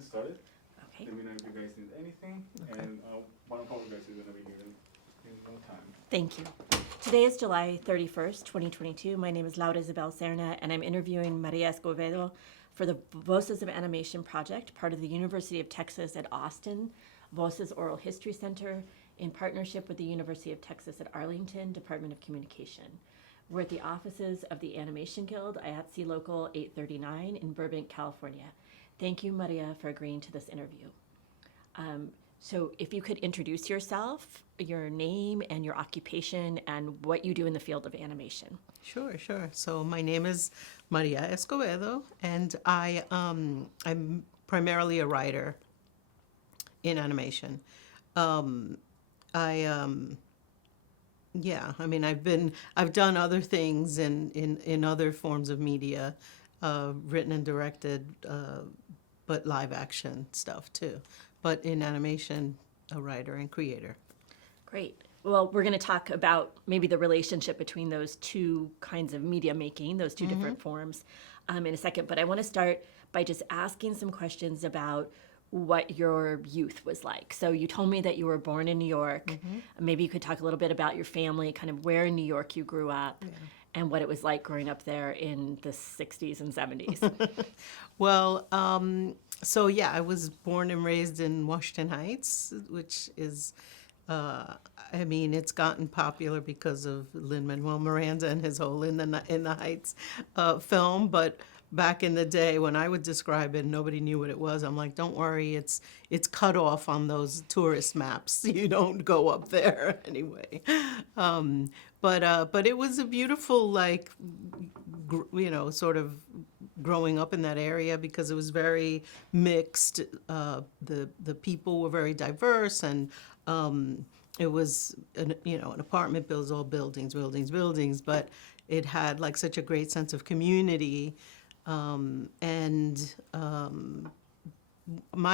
get started. Okay. Let me know if you guys need anything, and one of our guys is gonna be here in no time. Thank you. Today is July 31st, 2022. My name is Laura Isabel Serna, and I'm interviewing Maria Escobedo for the Voces of Animation project, part of the University of Texas at Austin Voces Oral History Center, in partnership with the University of Texas at Arlington Department of Communication. We're at the offices of the Animation Guild, IATSE Local 839 in Burbank, California. Thank you, Maria, for agreeing to this interview. So if you could introduce yourself, your name and your occupation, and what you do in the field of animation. Sure. So my name is Maria Escobedo, and I'm primarily a writer in animation. I've done other things in other forms of media, written and directed, but live action stuff too. But in animation, a writer and creator. Great. Well, we're going to talk about maybe the relationship between those two kinds of media making, those two different forms, in a second. But I want to start by just asking some questions about what your youth was like. So you told me that you were born in New York. Maybe you could talk a little bit about your family, kind of where in New York you grew up, and what it was like growing up there in the 60s and 70s. Well, I was born and raised in Washington Heights, which is, it's gotten popular because of Lin-Manuel Miranda and his whole In the Heights film. But back in the day when I would describe it, nobody knew what it was. I'm like, don't worry, it's cut off on those tourist maps. You don't go up there anyway. But it was a beautiful, sort of growing up in that area because it was very mixed. The people were very diverse, and it was an apartment buildings, all buildings, but it had like such a great sense of community. My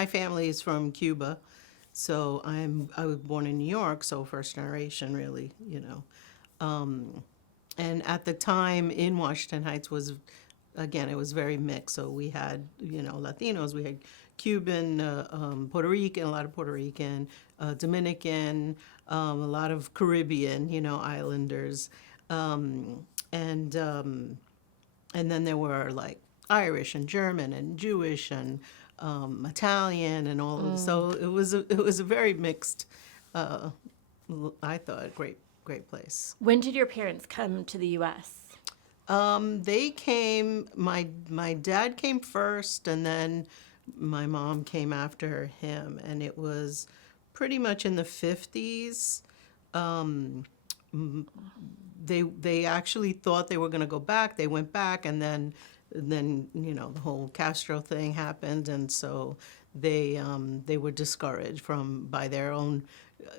family is from Cuba, so I was born in New York, so first generation really, And at the time in Washington Heights it was very mixed. So we had, Latinos, we had Cuban, Puerto Rican, a lot of Puerto Rican, Dominican, a lot of Caribbean, Islanders. And then there were like Irish and German and Jewish and Italian and all of it. So it was a very mixed, I thought, great place. When did your parents come to the U.S.? They came, my dad came first, and then my mom came after him, and it was pretty much in the 50s. They actually thought they were going to go back. They went back, and then the whole Castro thing happened, and so they were discouraged by their own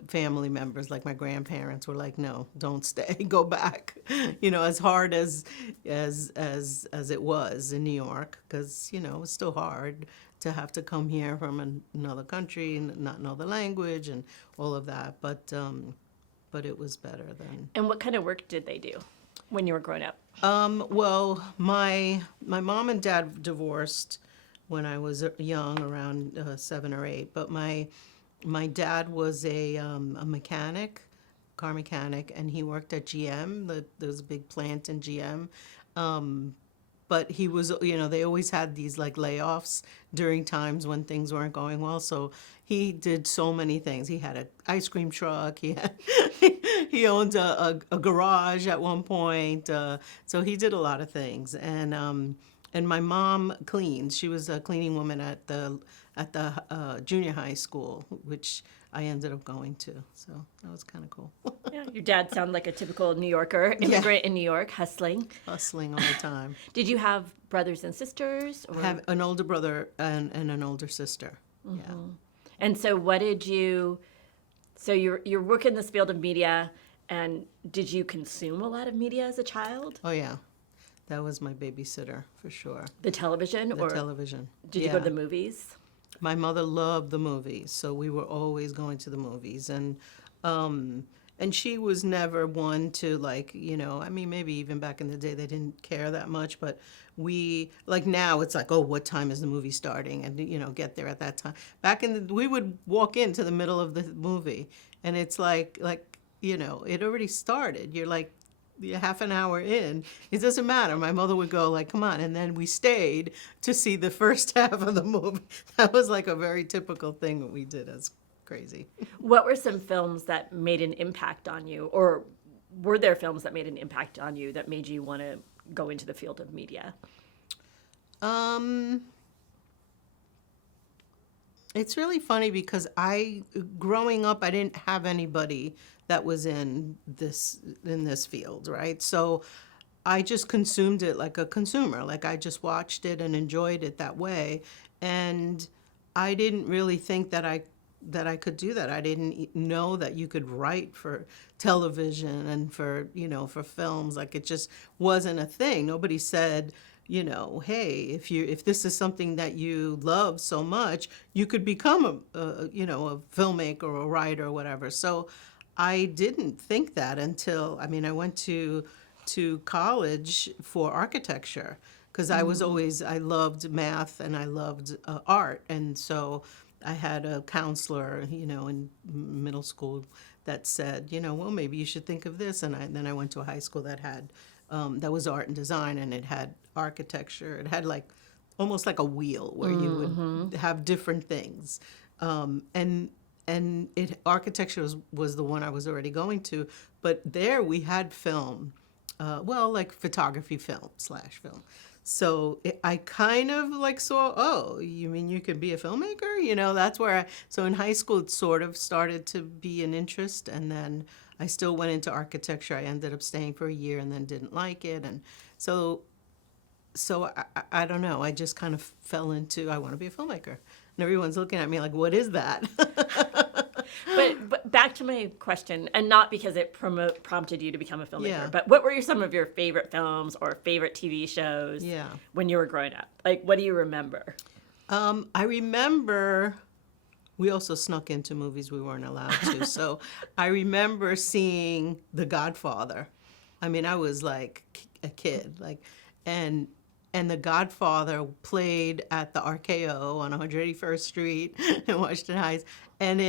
family members. Like my grandparents were like, no, don't stay, go back. As hard as it was in New York, because it was still hard to have to come here from another country and not know the language and all of that. But it was better then. And what kind of work did they do when you were growing up? Well, my mom and dad divorced when I was young, around 7 or 8. But my dad was a mechanic, car mechanic, and he worked at GM. There was a big plant in GM. But he was, they always had these like layoffs during times when things weren't going well. So he did so many things. He had an ice cream truck. He owned a garage at one point. So he did a lot of things. And my mom cleaned. She was a cleaning woman at the junior high school, which I ended up going to. So that was kind of cool. Yeah, your dad sounded like a typical New Yorker, immigrant in New York, hustling All the time. Did you have brothers and sisters? Or? I have an older brother and an older sister. Yeah. And so what did you, so you're working in this field of media, and did you consume a lot of media as a child? Oh, yeah. That was my babysitter, for sure. The television? The television. Did you go to the movies? My mother loved the movies, so we were always going to the movies. And And she was never one to like, I mean, maybe even back in the day they didn't care that much, but we, like now it's like, oh, what time is the movie starting? And, get there at that time. Back we would walk into the middle of the movie and it's like, it already started. You're like, half an hour in, it doesn't matter. My mother would go like, come on. And then we stayed to see the first half of the movie. That was like a very typical thing that we did as crazy. What were some films that made an impact on you, or were there films that made an impact on you that made you want to go into the field of media? It's really funny because growing up, I didn't have anybody that was in this field, right? So I just consumed it like a consumer. Like I just watched it and enjoyed it that way. And I didn't really think that I could do that. I didn't know that you could write for television and for films. Like it just wasn't a thing. Nobody said, hey, if this is something that you love so much, you could become a filmmaker or a writer or whatever. So I didn't think that until, I went to college for architecture because I loved math and I loved art. And so I had a counselor, in middle school that said, well, maybe you should think of this. And then I went to a high school that had, that was art and design, and it had architecture. It had like, almost like a wheel where you would have different things. Architecture was the one I was already going to, but there we had film, like photography film/film. So I kind of like saw, oh, you mean you could be a filmmaker? That's where so in high school it sort of started to be an interest, and then I still went into architecture. I ended up staying for a year and then didn't like it. And so I don't know, I just kind of fell into, I want to be a filmmaker. And everyone's looking at me like, what is that? But back to my question, and not because it prompted you to become a filmmaker, but what were some of your favorite films or favorite TV shows when you were growing up? Like, what do you remember? I remember we also snuck into movies we weren't allowed to. So I remember seeing The Godfather. I was like a kid, and The Godfather played at the RKO on 181st Street in Washington Heights. And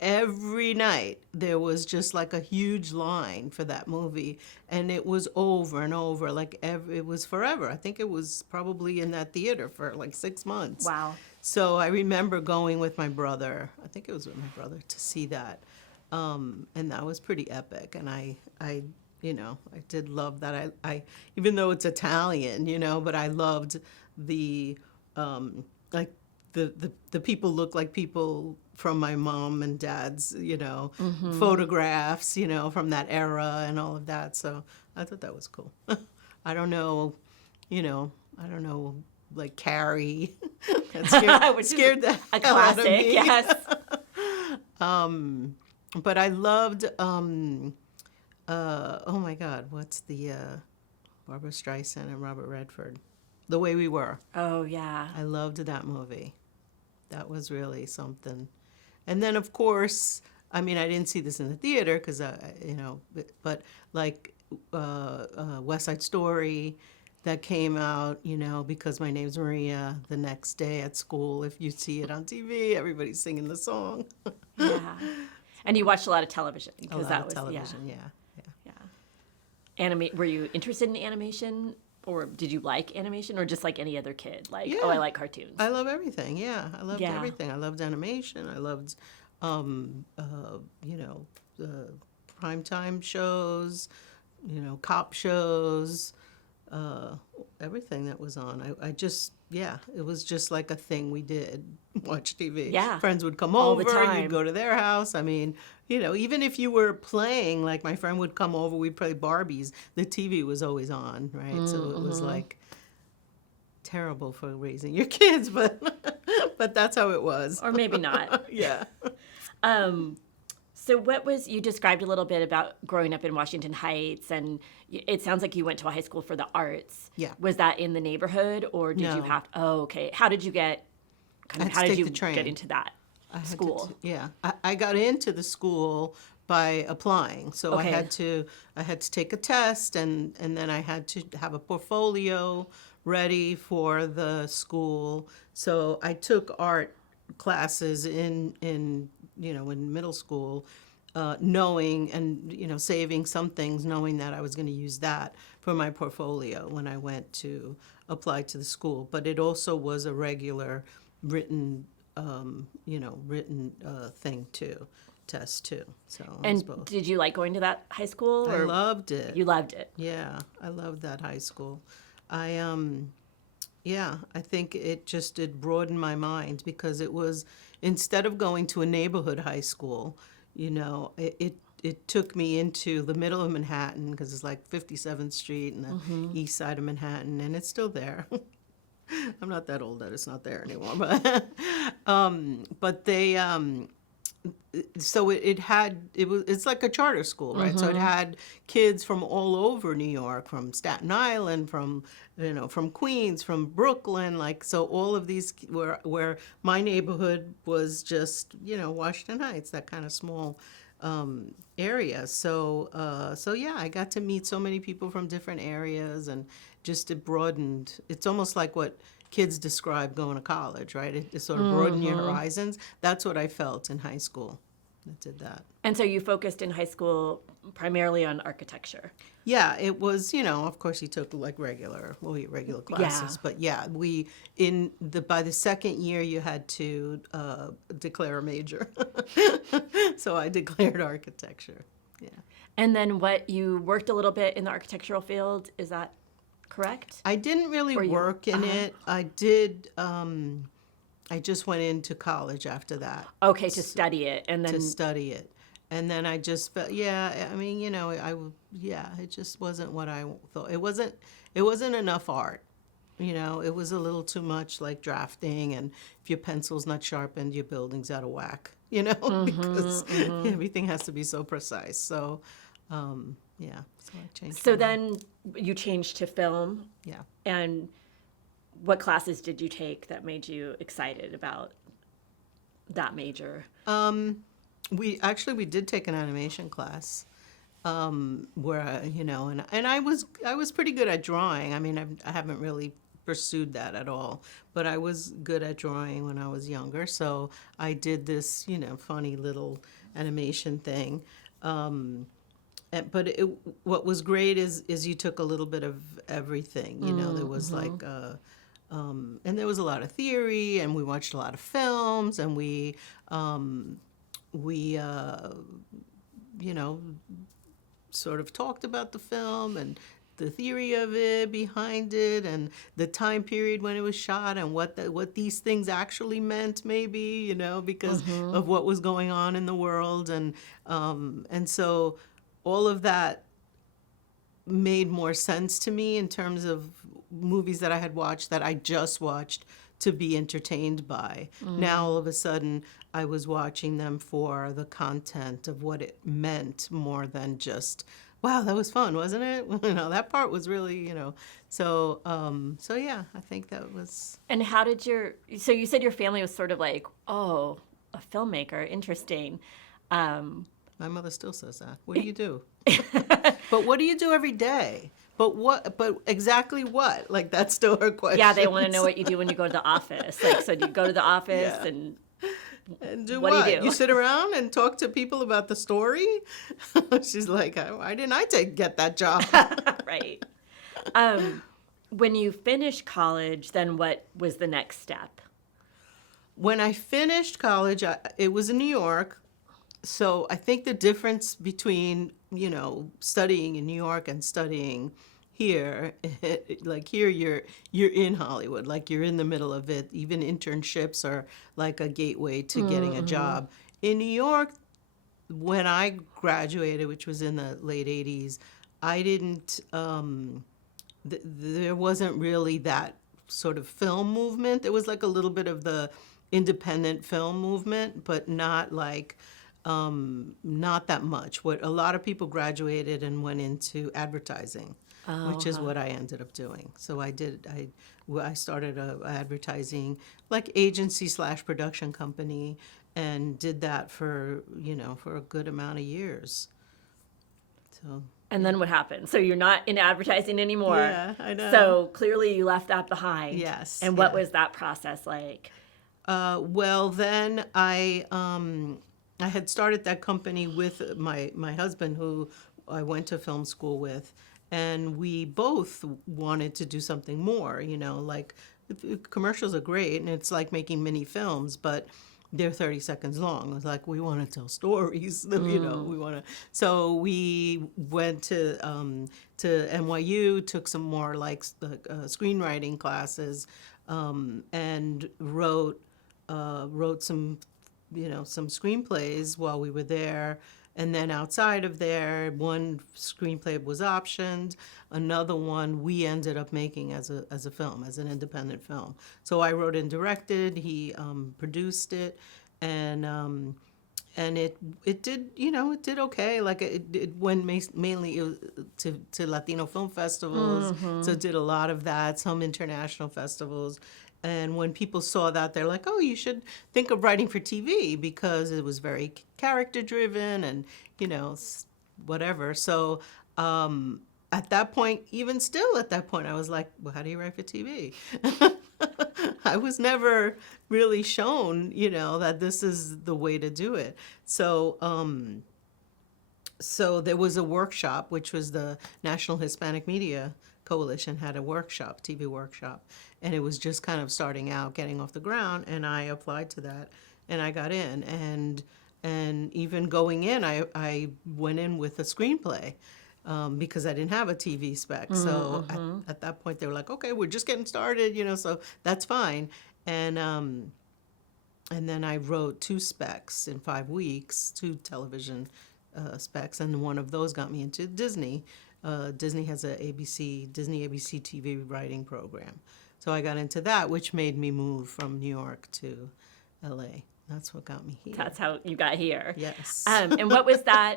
every night there was just like a huge line for that movie, and it was over and over, it was forever. I think it was probably in that theater for like 6 months. Wow. So I remember going with my brother, I think it was with my brother, to see that. And that was pretty epic. And I did love that. I even though it's Italian, but I loved the the people look like people from my mom and dad's, photographs, from that era and all of that. So I thought that was cool. I don't know, like Carrie. That scared the hell out of me. Yes. But I loved, oh my God, what's the Barbara Streisand and Robert Redford? The Way We Were. Oh, yeah. I loved that movie. That was really something. And then, of course, I didn't see this in the theater because, but like West Side Story that came out, because my name's Maria, the next day at school, if you see it on TV, everybody's singing the song. Yeah. And you watched a lot of television. A lot of television, yeah. Were you interested in animation? Or did you like animation, or just like any other kid? Like, oh, I like cartoons. I love everything. Yeah, I loved everything. I loved animation. I loved, primetime shows, cop shows, everything that was on. I just, it was just like a thing we did. Watch TV. Yeah. Friends would come all over. The time. You'd go to their house. Even if you were playing, like my friend would come over, we'd play Barbies. The TV was always on, right? Mm-hmm. So it was like terrible for raising your kids, but that's how it was. Or maybe not. Yeah. So you described a little bit about growing up in Washington Heights, and it sounds like you went to a high school for the arts. Yeah. Was that in the neighborhood, or did you have, okay. How did you get, how did you get into that school? I got into the school by applying. So Okay. I had to take a test, and then I had to have a portfolio ready for the school. So I took art classes in middle school, knowing and saving some things, knowing that I was going to use that for my portfolio when I went to apply to the school. But it also was a regular written thing too, test too. So it was And both. did you like going to that high school? I Or loved it. You loved it. Yeah, I loved that high school. I yeah, I think it broadened my mind because it was, instead of going to a neighborhood high school, it took me into the middle of Manhattan, because it's like 57th Street and the east side of Manhattan, and it's still there. I'm not that old that it's not there anymore, but they so it's like a charter school, right? So it had kids from all over New York, from Staten Island, from Queens, from Brooklyn, like, so all of these where my neighborhood was just Washington Heights, that kind of small area. So yeah, I got to meet so many people from different areas, and just it broadened. It's almost like what kids describe going to college, right? It sort of broadened your horizons. That's what I felt in high school. I did that. And so you focused in high school primarily on architecture. Yeah, it was, of course you took like regular classes, but yeah, by the second year you had to declare a major. So I declared architecture. Yeah. And then you worked a little bit in the architectural field, is that correct? I didn't really work in it. I did. I just went into college after that. Okay, to study it, and then to study it, and then I just felt. Yeah, I mean, it just wasn't what I thought. It wasn't enough art. It was a little too much like drafting, and if your pencil's not sharpened, your building's out of whack. Because everything has to be so precise. So. Yeah, so I changed. So then you changed to film. Yeah. And what classes did you take that made you excited about that major? We did take an animation class, where and I was pretty good at drawing. I mean, I haven't really pursued that at all, but I was good at drawing when I was younger. So I did this, funny little animation thing. But what was great is you took a little bit of everything. There was like, and there was a lot of theory, and we watched a lot of films, and we sort of talked about the film and the theory of it, behind it, and the time period when it was shot, and what these things actually meant, maybe, because of what was going on in the world, and so. All of that made more sense to me in terms of movies that I had watched that I just watched to be entertained by. Now, all of a sudden, I was watching them for the content of what it meant more than just, wow, that was fun, wasn't it? That part was really, So yeah, I think that was. And how did so you said your family was sort of like, oh, a filmmaker, interesting. My mother still says that. What do you do? But what do you do every day? But what? But exactly what? Like, that's still her question. Yeah, they want to know what you do when you go to the office. Like, so do you go to the office and do what what? do you do? You sit around and talk to people about the story? She's like, why didn't I get that job? Right. When you finished college, then what was the next step? When I finished college, it was in New York. So I think the difference between, studying in New York and studying here, like here you're in Hollywood, like you're in the middle of it. Even internships are like a gateway to getting a job. In New York, when I graduated, which was in the late 80s, I didn't, there wasn't really that sort of film movement. There was like a little bit of the independent film movement, but not like, not that much. What a lot of people graduated and went into advertising, which is what I ended up doing. So I started a advertising like agency / production company, and did that for, for a good amount of years. So. And then what happened? So you're not in advertising anymore. Yeah, I know. So clearly you left that behind. Yes. And what was that process like? Well, then I had started that company with my husband, who I went to film school with, and we both wanted to do something more. Like commercials are great, and it's like making mini films, but they're 30 seconds long. It's like we want to tell stories, we want to. So we went to NYU, took some more like screenwriting classes, and wrote some some screenplays while we were there. And then outside of there, one screenplay was optioned. Another one we ended up making as a film, as an independent film. So I wrote and directed. He produced it, and it did it did okay. Like it went mainly to Latino film festivals. So it did a lot of that. Some international festivals. And when people saw that, they're like, oh, you should think of writing for TV, because it was very character driven and, whatever. So at that point, even still at that point, I was like, well, how do you write for TV? I was never really shown, that this is the way to do it. So so there was a workshop, which was the National Hispanic Media Coalition had a workshop, TV workshop, and it was just kind of starting out, getting off the ground, and I applied to that, and I got in, and even going in, I went in with a screenplay, because I didn't have a TV spec. So at that point, they were like, okay, we're just getting started, so that's fine, and then I wrote 2 specs in 5 weeks, 2 television specs, and one of those got me into Disney. Disney has a Disney ABC TV writing program. So I got into that, which made me move from New York to LA. That's what got me here. That's how you got here. Yes. And what was that?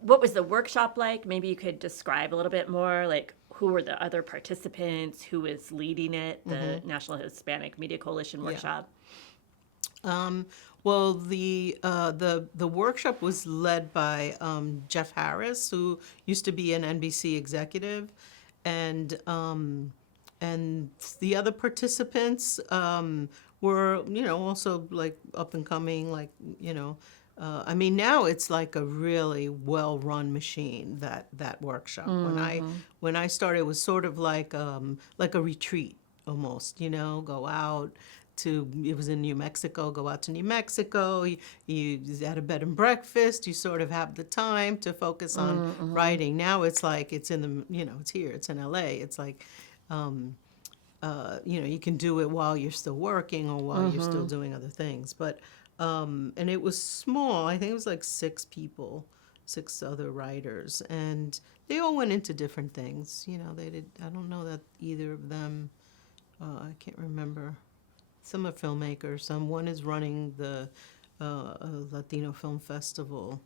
What was the workshop like? Maybe you could describe a little bit more, like who were the other participants, who was leading it, the National Hispanic Media Coalition workshop? Well, the workshop was led by Jeff Harris, who used to be an NBC executive, and the other participants were also like up and coming, like I mean, now it's like a really well-run machine, that workshop. When I started, it was sort of like a retreat almost. Go out. It was in New Mexico, go out to New Mexico, you had a bed and breakfast, you sort of have the time to focus on writing. Now it's like, it's in the, it's here, it's in LA. It's like, you can do it while you're still working or while you're still doing other things. But, and it was small, I think it was like 6 people, 6 other writers, and they all went into different things. They did, I don't know that either of them, I can't remember. Some are filmmakers. One is running the Latino Film Festival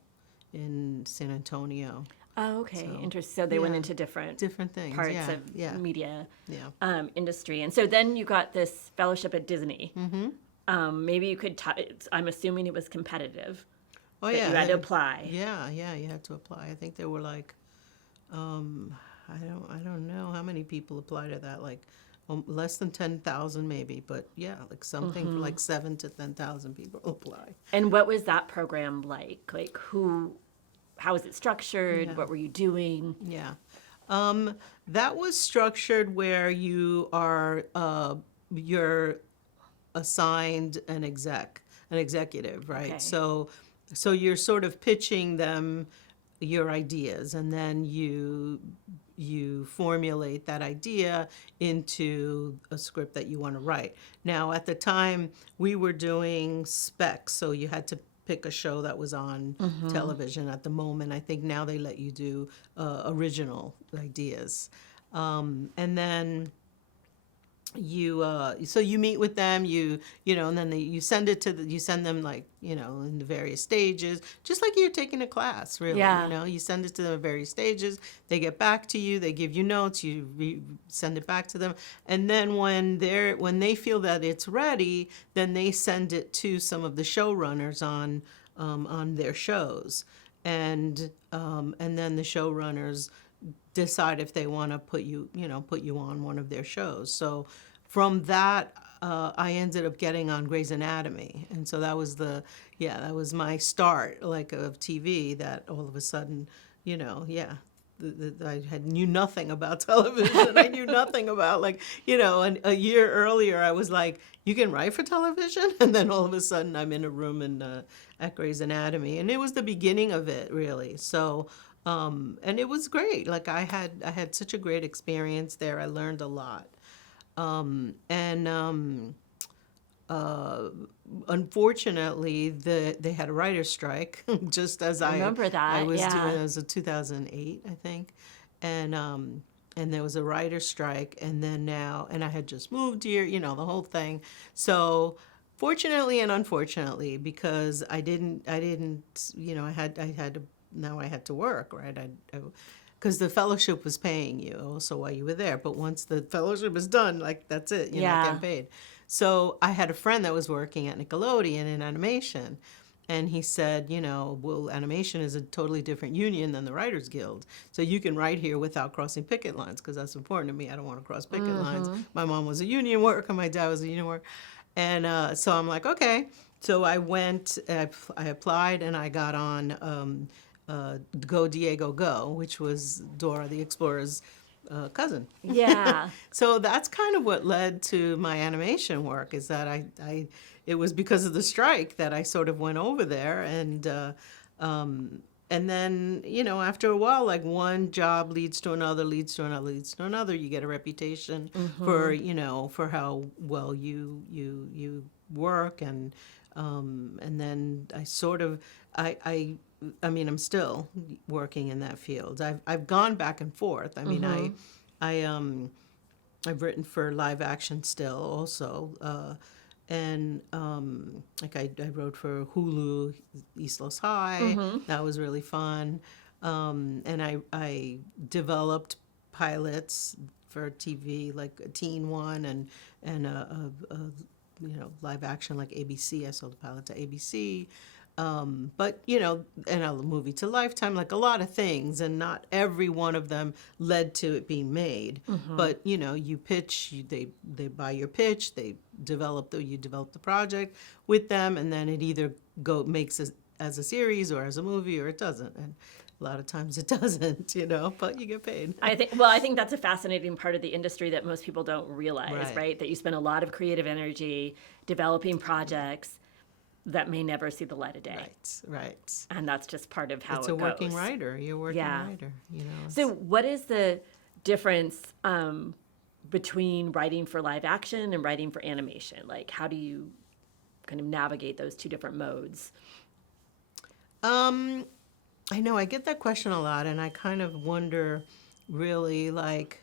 in San Antonio. Oh, okay. So, Interesting. So they went into different things, parts yeah, of media yeah. Industry. And so then you got this fellowship at Disney. Maybe you could, I'm assuming it was competitive. Oh, that yeah. You had to apply. Yeah, you had to apply. I think there were like, I don't know how many people applied to that, like, less than 10,000 maybe, but yeah, like something for like 7,000 to 10,000 people apply. And what was that program like? Like how was it structured? Yeah. What were you doing? Yeah. That was structured where you are, you're assigned an executive, right? Okay. So you're sort of pitching them your ideas, and then you formulate that idea into a script that you want to write. Now, at the time, we were doing specs, so you had to pick a show that was on television at the moment. I think now they let you do original ideas. And then so you meet with them, and then you send it to you send them, like, in the various stages, just like you're taking a class, really. Yeah. You send it to them at various stages, they get back to you, they give you notes, send it back to them, and then when they feel that it's ready, then they send it to some of the showrunners on their shows, and then the showrunners decide if they want to put you on one of their shows. So from that, I ended up getting on Grey's Anatomy, and so that was my start, like, of TV. That all of a sudden, I knew nothing about television. I knew nothing about, like, and a year earlier I was like, you can write for television, and then all of a sudden I'm in a room at Grey's Anatomy, and it was the beginning of it, really. So. And it was great. Like, I had such a great experience there. I learned a lot. Unfortunately, they had a writer's strike, just as I remember that. I was yeah. doing. It was 2008, I think, and there was a writer's strike, and I had just moved here, the whole thing. So, fortunately and unfortunately, because I didn't, I had to. Now I had to work, right? Because the fellowship was paying you also while you were there. But once the fellowship is done, like, that's it. You're not getting paid. So I had a friend that was working at Nickelodeon in animation. And he said, well, animation is a totally different union than the Writers Guild. So you can write here without crossing picket lines, because that's important to me. I don't want to cross picket lines. My mom was a union worker. My dad was a union worker. And so I'm like, okay. So I went, I applied, and I got on Go Diego Go, which was Dora the Explorer's cousin. Yeah. So that's kind of what led to my animation work, is that it was because of the strike that I sort of went over there, and then, after a while, like, one job leads to another, leads to another, leads to another. You get a reputation for how well you work, and then I sort of I mean, I'm still working in that field. I've gone back and forth. I mean, I've written for live action still also, and like, I wrote for Hulu, East Los High. That was really fun, and I developed pilots for TV, like a teen one, and a live action, like ABC. I sold the pilot to ABC. But, and a movie to Lifetime, like a lot of things, and not every one of them led to it being made. But, you pitch, they buy your pitch, you develop the project with them, and then it either makes it as a series or as a movie, or it doesn't. And a lot of times it doesn't, but you get paid. I think that's a fascinating part of the industry that most people don't realize, right? That you spend a lot of creative energy developing projects that may never see the light of day. Right. And that's just part of how it goes. It's a working writer. You're a working writer, So what is the difference between writing for live action and writing for animation? Like, how do you kind of navigate those two different modes? I know I get that question a lot, and I kind of wonder, really, like,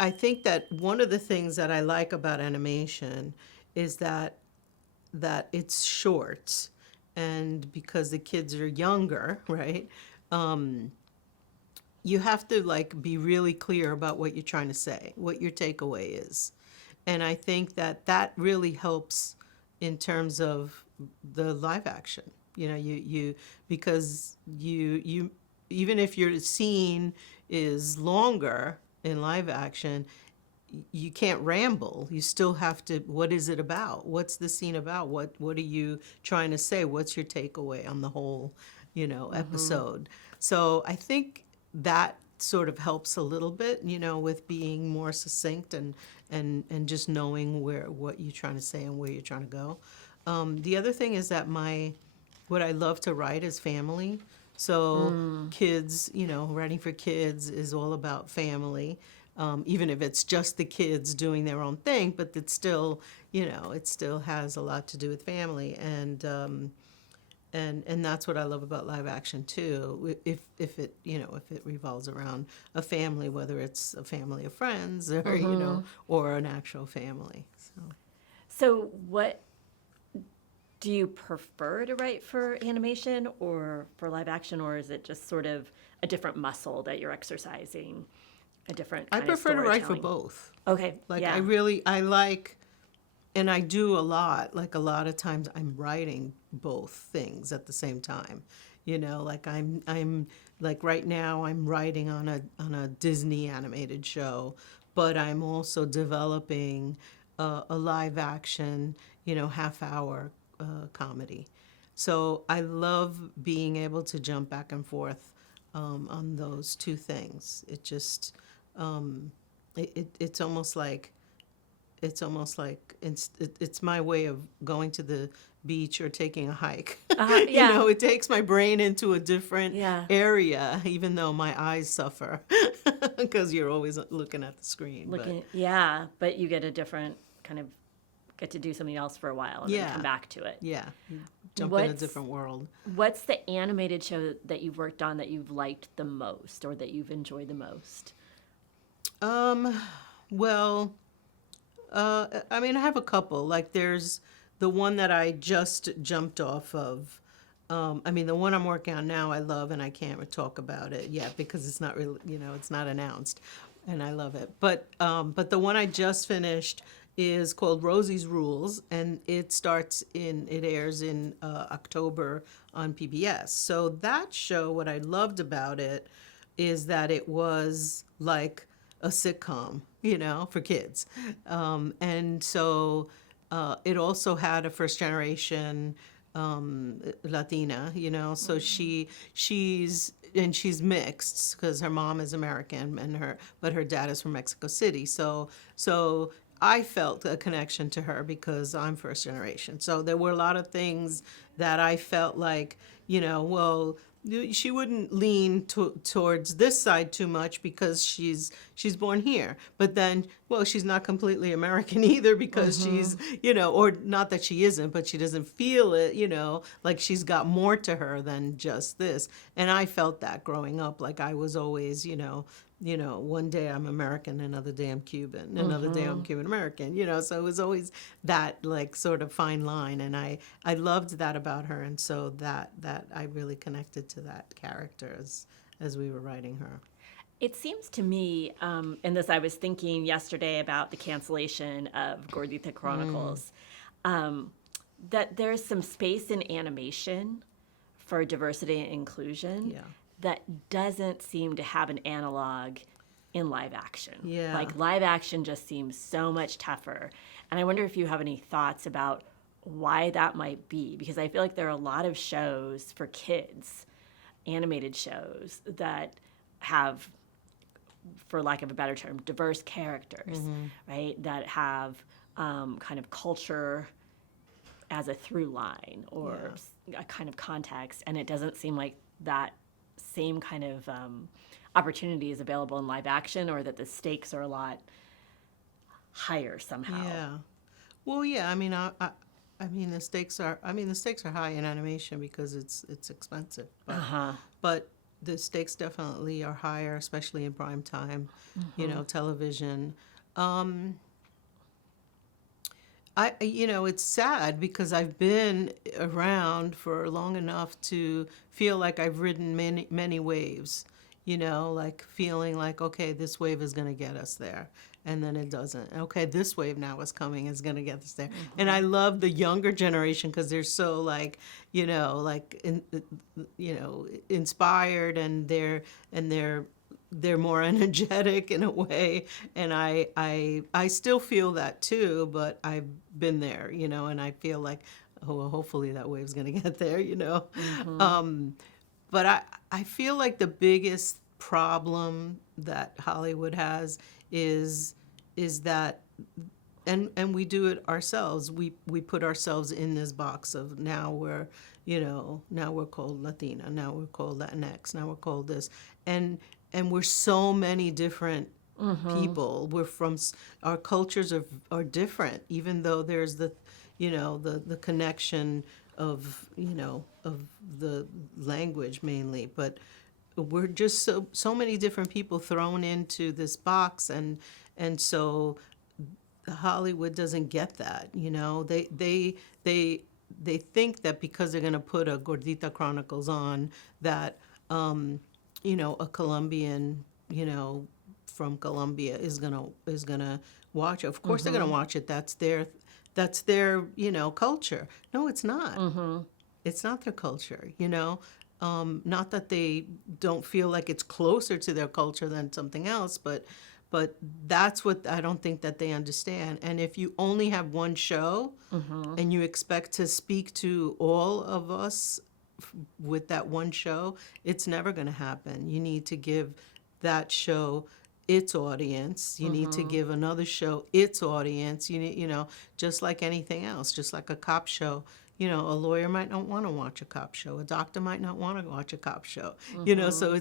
I think that one of the things that I like about animation is that it's short, and because the kids are younger, right? You have to, like, be really clear about what you're trying to say, what your takeaway is, and I think that really helps in terms of the live action. Because you even if your scene is longer in live action, you can't ramble. You still have to, what is it about? What's the scene about? What are you trying to say? What's your takeaway on the whole, episode? So I think that sort of helps a little bit, with being more succinct and just knowing what you're trying to say and where you're trying to go. The other thing is that what I love to write is family. So kids, writing for kids is all about family, even if it's just the kids doing their own thing, but it's still, it still has a lot to do with family. And and that's what I love about live action too. If it if it revolves around a family, whether it's a family of friends or or an actual family. So what do you prefer to write for animation or for live action, or is it just sort of a different muscle that you're exercising, a different I kind of prefer to write for storytelling? both. Okay, Like yeah. I like, and I do a lot. Like a lot of times I'm writing both things at the same time. Like I'm like right now I'm writing on a Disney animated show, but I'm also developing a live action, half hour comedy. So I love being able to jump back and forth on those two things. It just it's almost like it's my way of going to the beach or taking a hike. Yeah. It takes my brain into a different Yeah. area, even though my eyes suffer because you're always looking at the screen. Yeah, but you get a different kind of get to do something else for a while and then come back to it. Yeah, you jump in a What's- different world. What's the animated show that you've worked on that you've liked the most or that you've enjoyed the most? Well, I mean, I have a couple. Like, there's the one that I just jumped off of. I mean, the one I'm working on now, I love, and I can't talk about it yet because it's not really, it's not announced, and I love it. But the one I just finished is called Rosie's Rules, and it airs in October on PBS. So that show, what I loved about it is that it was like a sitcom, for kids. And so it also had a first generation Latina, so she's mixed because her mom is American but her dad is from Mexico City. So I felt a connection to her because I'm first generation. So there were a lot of things that I felt like, well, she wouldn't lean towards this side too much because she's born here. But then, well, she's not completely American either because she's, or not that she isn't, but she doesn't feel it, like she's got more to her than just this. And I felt that growing up, like I was always, one day I'm American, another day I'm Cuban, another day I'm Cuban American, so it was always that like sort of fine line. And I loved that about her. And so that I really connected to that character as we were writing her. It seems to me, in this, I was thinking yesterday about the cancellation of Gordita Chronicles, that there's some space in animation for diversity and inclusion. Yeah. That doesn't seem to have an analog in live action. Yeah. Like live action just seems so much tougher. And I wonder if you have any thoughts about why that might be, because I feel like there are a lot of shows for kids, animated shows that have, for lack of a better term, diverse characters, right? That have kind of culture as a through line or a kind of context. And it doesn't seem like that same kind of opportunity is available in live action, or that the stakes are a lot higher somehow. Yeah. Well, yeah. I mean, I mean the stakes are high in animation because it's expensive. But the stakes definitely are higher, especially in prime time, television. It's sad because I've been around for long enough to feel like I've ridden many waves, like feeling like, okay, this wave is going to get us there. And then it doesn't. Okay, this wave now is coming, is going to get us there. And I love the younger generation because they're so inspired, and they're more energetic in a way, and I still feel that too, but I've been there, and I feel like, oh, well, hopefully that wave's gonna get there, But I feel like the biggest problem that Hollywood has is that, and we do it ourselves. We put ourselves in this box of now we're called Latina, now we're called Latinx, now we're called this, and we're so many different people. We're from, our cultures are different, even though there's the connection of the language mainly, but we're just so many different people thrown into this box, and so Hollywood doesn't get that. They think that because they're going to put a Gordita Chronicles on, that a Colombian, from Colombia is gonna watch it. Of course they're gonna watch it. That's their culture. No, it's not. It's not their culture. Not that they don't feel like it's closer to their culture than something else, but that's what I don't think that they understand. And if you only have one show and you expect to speak to all of us with that one show, it's never going to happen. You need to give that show its audience. You need to give another show its audience. You need, just like anything else, just like a cop show. A lawyer might not want to watch a cop show. A doctor might not want to watch a cop show. So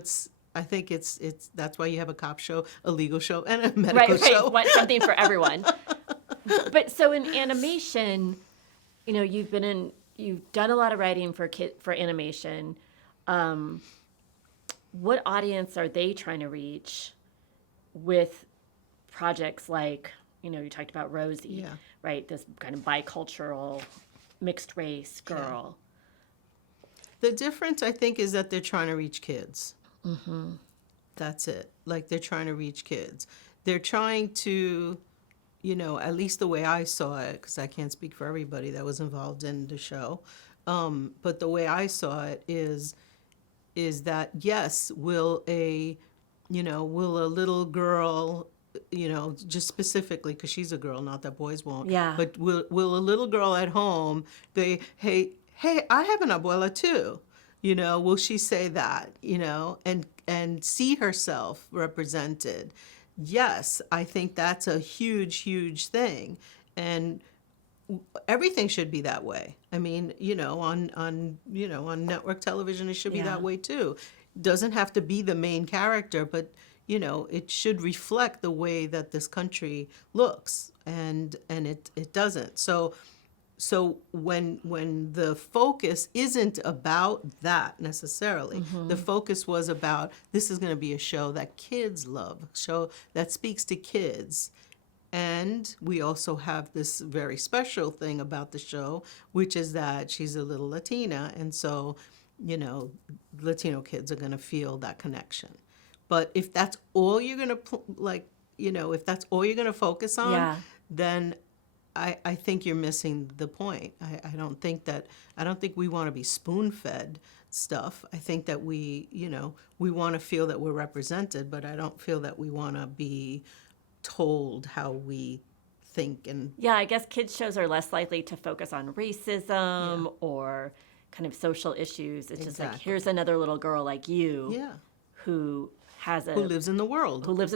I think it's that's why you have a cop show, a legal show, and a medical show. Right, something for everyone. But so in animation, you've done a lot of writing for animation. What audience are they trying to reach with projects like, you talked about Rosie, right? This kind of bicultural, mixed race girl. The difference, I think, is that they're trying to reach kids. That's it. Like, they're trying to reach kids. They're trying to, at least the way I saw it, because I can't speak for everybody that was involved in the show, but the way I saw it is that, yes, will a little girl, just specifically because she's a girl, not that boys won't, but will a little girl at home, hey, I have an abuela too. Will she say that, and see herself represented? Yes, I think that's a huge, huge thing. And everything should be that way. I mean, on network television, it should be that way too. Doesn't have to be the main character, but, it should reflect the way that this country looks, and it doesn't. So when the focus isn't about that necessarily, the focus was about, this is going to be a show that kids love, a show that speaks to kids. And we also have this very special thing about the show, which is that she's a little Latina, and so, Latino kids are going to feel that connection. But if that's all you're going to, if that's all you're going to focus on, then I think you're missing the point. I don't think we want to be spoon-fed stuff. I think that we want to feel that we're represented, but I don't feel that we want to be told how we think. And I guess kids shows are less likely to focus on racism or kind of social issues. It's just like, here's another little girl like you who lives in the world, has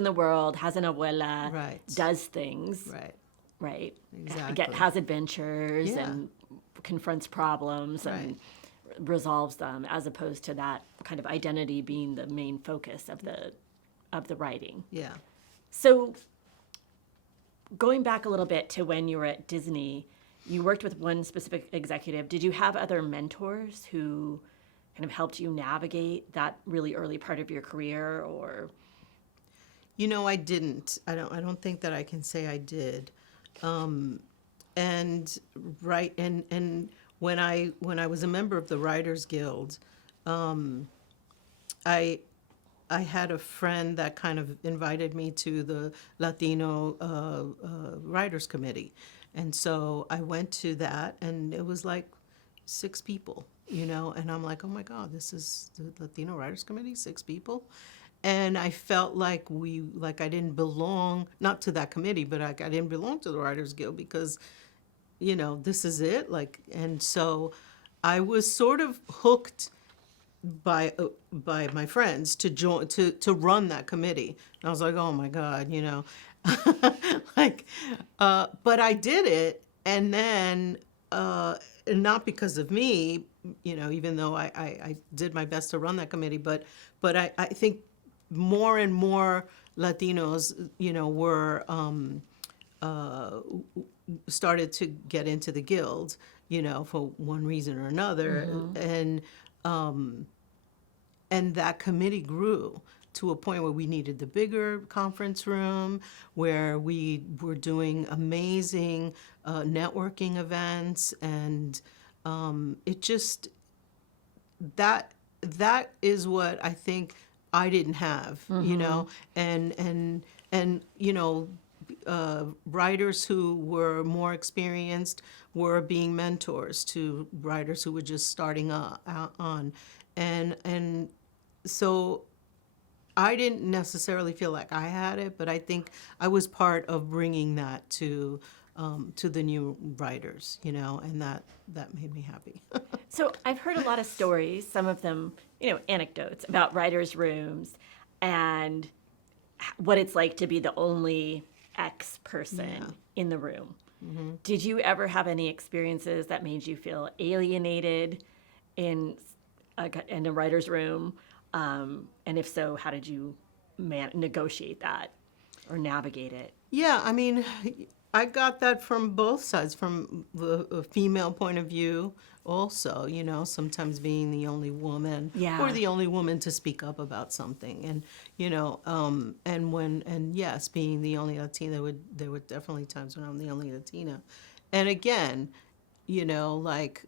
an abuela, does things. Right. Exactly. Has adventures and confronts problems and resolves them, as opposed to that kind of identity being the main focus of the writing. Yeah. So going back a little bit to when you were at Disney, you worked with one specific executive. Did you have other mentors who kind of helped you navigate that really early part of your career, or? I didn't. I don't think that I can say I did. And when I was a member of the Writers Guild, I had a friend that kind of invited me to the Latino Writers Committee, and so I went to that, and it was like 6 people, and I'm like, oh my God, this is the Latino Writers Committee, 6 people. And I felt like I didn't belong, not to that committee, but I didn't belong to the Writers Guild because, this is it. And so I was sort of hooked by my friends to join, to run that committee. And I was like, oh my God, but I did it. And then, not because of me, even though I did my best to run that committee, but I think more and more Latinos, were started to get into the guild, for one reason or another. And that committee grew to a point where we needed the bigger conference room, where we were doing amazing networking events, and it just that is what I think I didn't have, and writers who were more experienced were being mentors to writers who were just starting out on, and so I didn't necessarily feel like I had it, but I think I was part of bringing that to the new writers, and that made me happy. So I've heard a lot of stories, some of them, anecdotes about writers' rooms and what it's like to be the only X person in the room. Did you ever have any experiences that made you feel alienated in a writer's room? And if so, how did you negotiate that or navigate it? Yeah, I mean, I got that from both sides, from the female point of view also, sometimes being the only woman or the only woman to speak up about something. And, and yes, being the only Latina, there were definitely times when I'm the only Latina. And again, like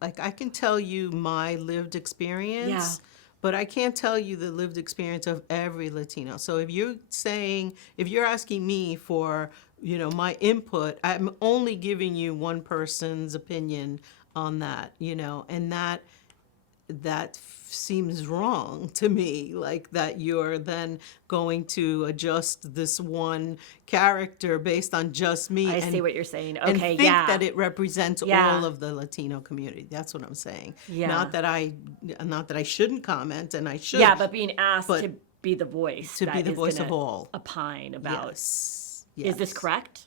I can tell you my lived experience, but I can't tell you the lived experience of every Latino. So if you're asking me for, my input, I'm only giving you one person's opinion on that, and that seems wrong to me, like that you're then going to adjust this one character based on just me. I see what you're saying. And Okay, think that it represents Yeah. all of the Latino community. That's what I'm saying. Yeah. Not that I shouldn't comment, and I should. Yeah, but being asked but to be the voice. to be that the is voice gonna of all. Opine about. Yes. Is this Yes. correct?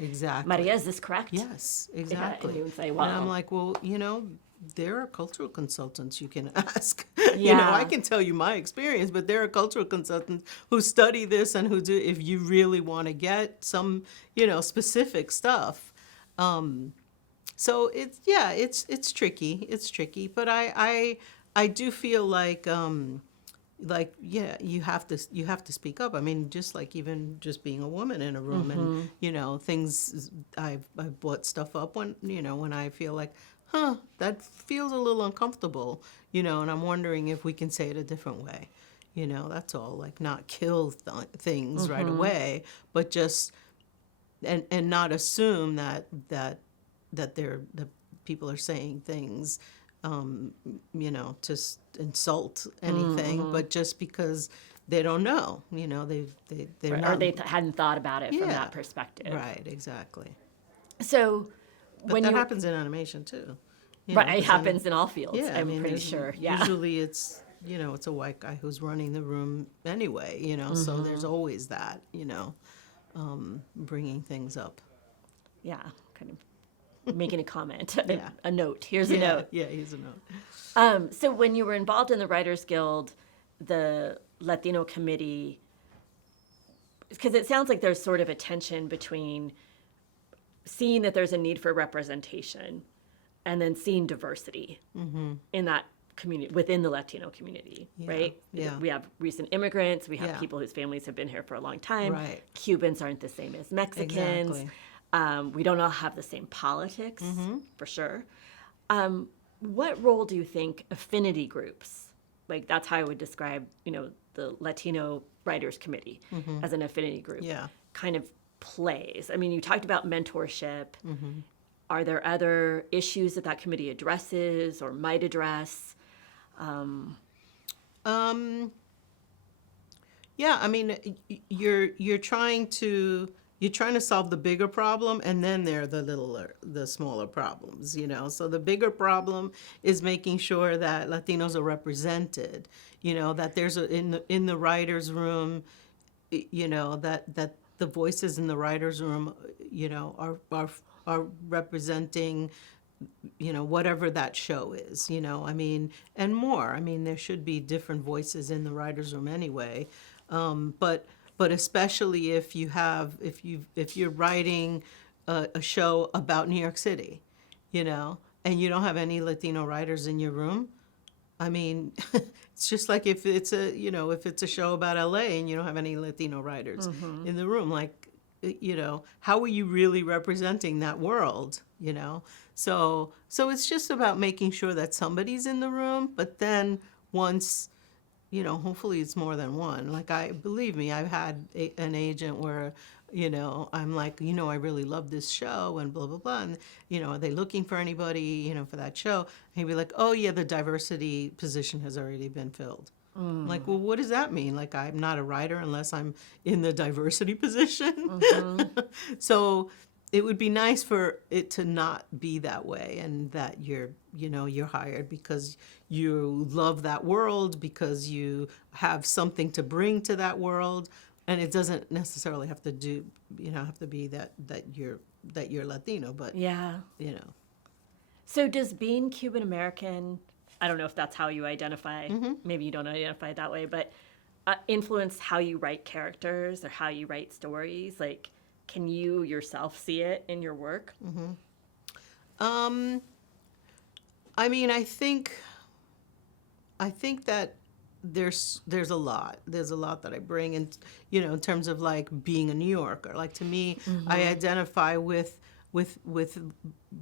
Exactly. Maria, is this correct? Yes, Yeah, exactly. and you would say, And well. I'm like, well, there are cultural consultants you can ask. Yeah. I can tell you my experience, but there are cultural consultants who study this and who do, if you really want to get some, specific stuff. So it's tricky. It's tricky, but I do feel like you have to speak up. I mean, just like even just being a woman in a room, and things I've brought stuff up when when I feel like, that feels a little uncomfortable, and I'm wondering if we can say it a different way. That's all. Like not kill things right away, but just and not assume that the people are saying things, to insult anything, but just because they don't know, they're Or not. they hadn't thought about it from Yeah. that perspective. Right, exactly. So But when that you happens in animation too. right, it 'cause happens in all fields. Yeah, I'm pretty there's- sure. Yeah. Usually it's it's a white guy who's running the room anyway. So there's always that. Bringing things up. Yeah. Kind of making a comment, Yeah. a note. Here's a note. Yeah, here's a note. So when you were involved in the Writers Guild, the Latino committee, because it sounds like there's sort of a tension between seeing that there's a need for representation and then seeing diversity in that community, within the Latino community, right? yeah. We have recent immigrants, we have Yeah. people whose families have been here for a long time. Right. Cubans aren't the same as Mexicans. Exactly. We don't all have the same politics, for sure. What role do you think affinity groups, like that's how I would describe, the Latino Writers Committee as an affinity group, Yeah. kind of plays? I mean, you talked about mentorship. Are there other issues that committee addresses or might address? Yeah, I mean, you're trying to solve the bigger problem, and then there are the smaller problems. So the bigger problem is making sure that Latinos are represented. That there's in the writers' room, that the voices in the writers' room, are representing, whatever that show is, I mean, and more. I mean, there should be different voices in the writers' room anyway. But especially if you're writing a show about New York City, and you don't have any Latino writers in your room. I mean, it's just like if it's a show about LA and you don't have any Latino writers in the room, like, how are you really representing that world, So it's just about making sure that somebody's in the room, but then once, hopefully it's more than one. Like, believe me, I've had an agent where, I'm like, I really love this show and blah, blah, blah. And, are they looking for anybody, for that show? And he'd be like, oh, yeah, the diversity position has already been filled. I'm like, well, what does that mean? Like, I'm not a writer unless I'm in the diversity position. So it would be nice for it to not be that way, and that you're hired because you love that world, because you have something to bring to that world. And it doesn't necessarily have to be that you're Latino, but Yeah. So does being Cuban American, I don't know if that's how you identify, maybe you don't identify it that way, but influence how you write characters or how you write stories? Like, can you yourself see it in your work? I mean, I think that there's a lot that I bring, and in terms of like being a New Yorker. Like, to me, I identify with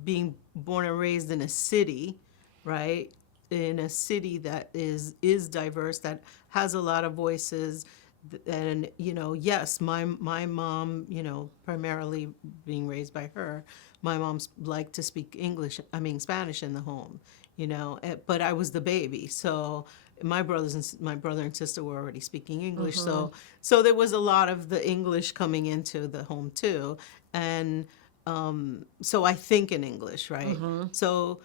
being born and raised in a city, right? In a city that is diverse, that has a lot of voices. And yes, my mom, primarily being raised by her, my mom's liked to speak Spanish in the home, but I was the baby, so my brother and sister were already speaking English, so there was a lot of the English coming into the home too, and so I think in English, right? So,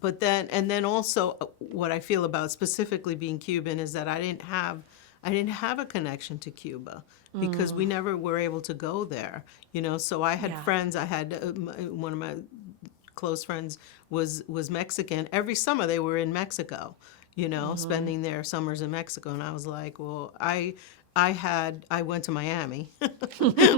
but then also what I feel about specifically being Cuban is that I didn't have a connection to Cuba because we never were able to go there, so I had friends. I had one of my close friends was Mexican. Every summer they were in Mexico, spending their summers in Mexico. And I was like, well, I went to Miami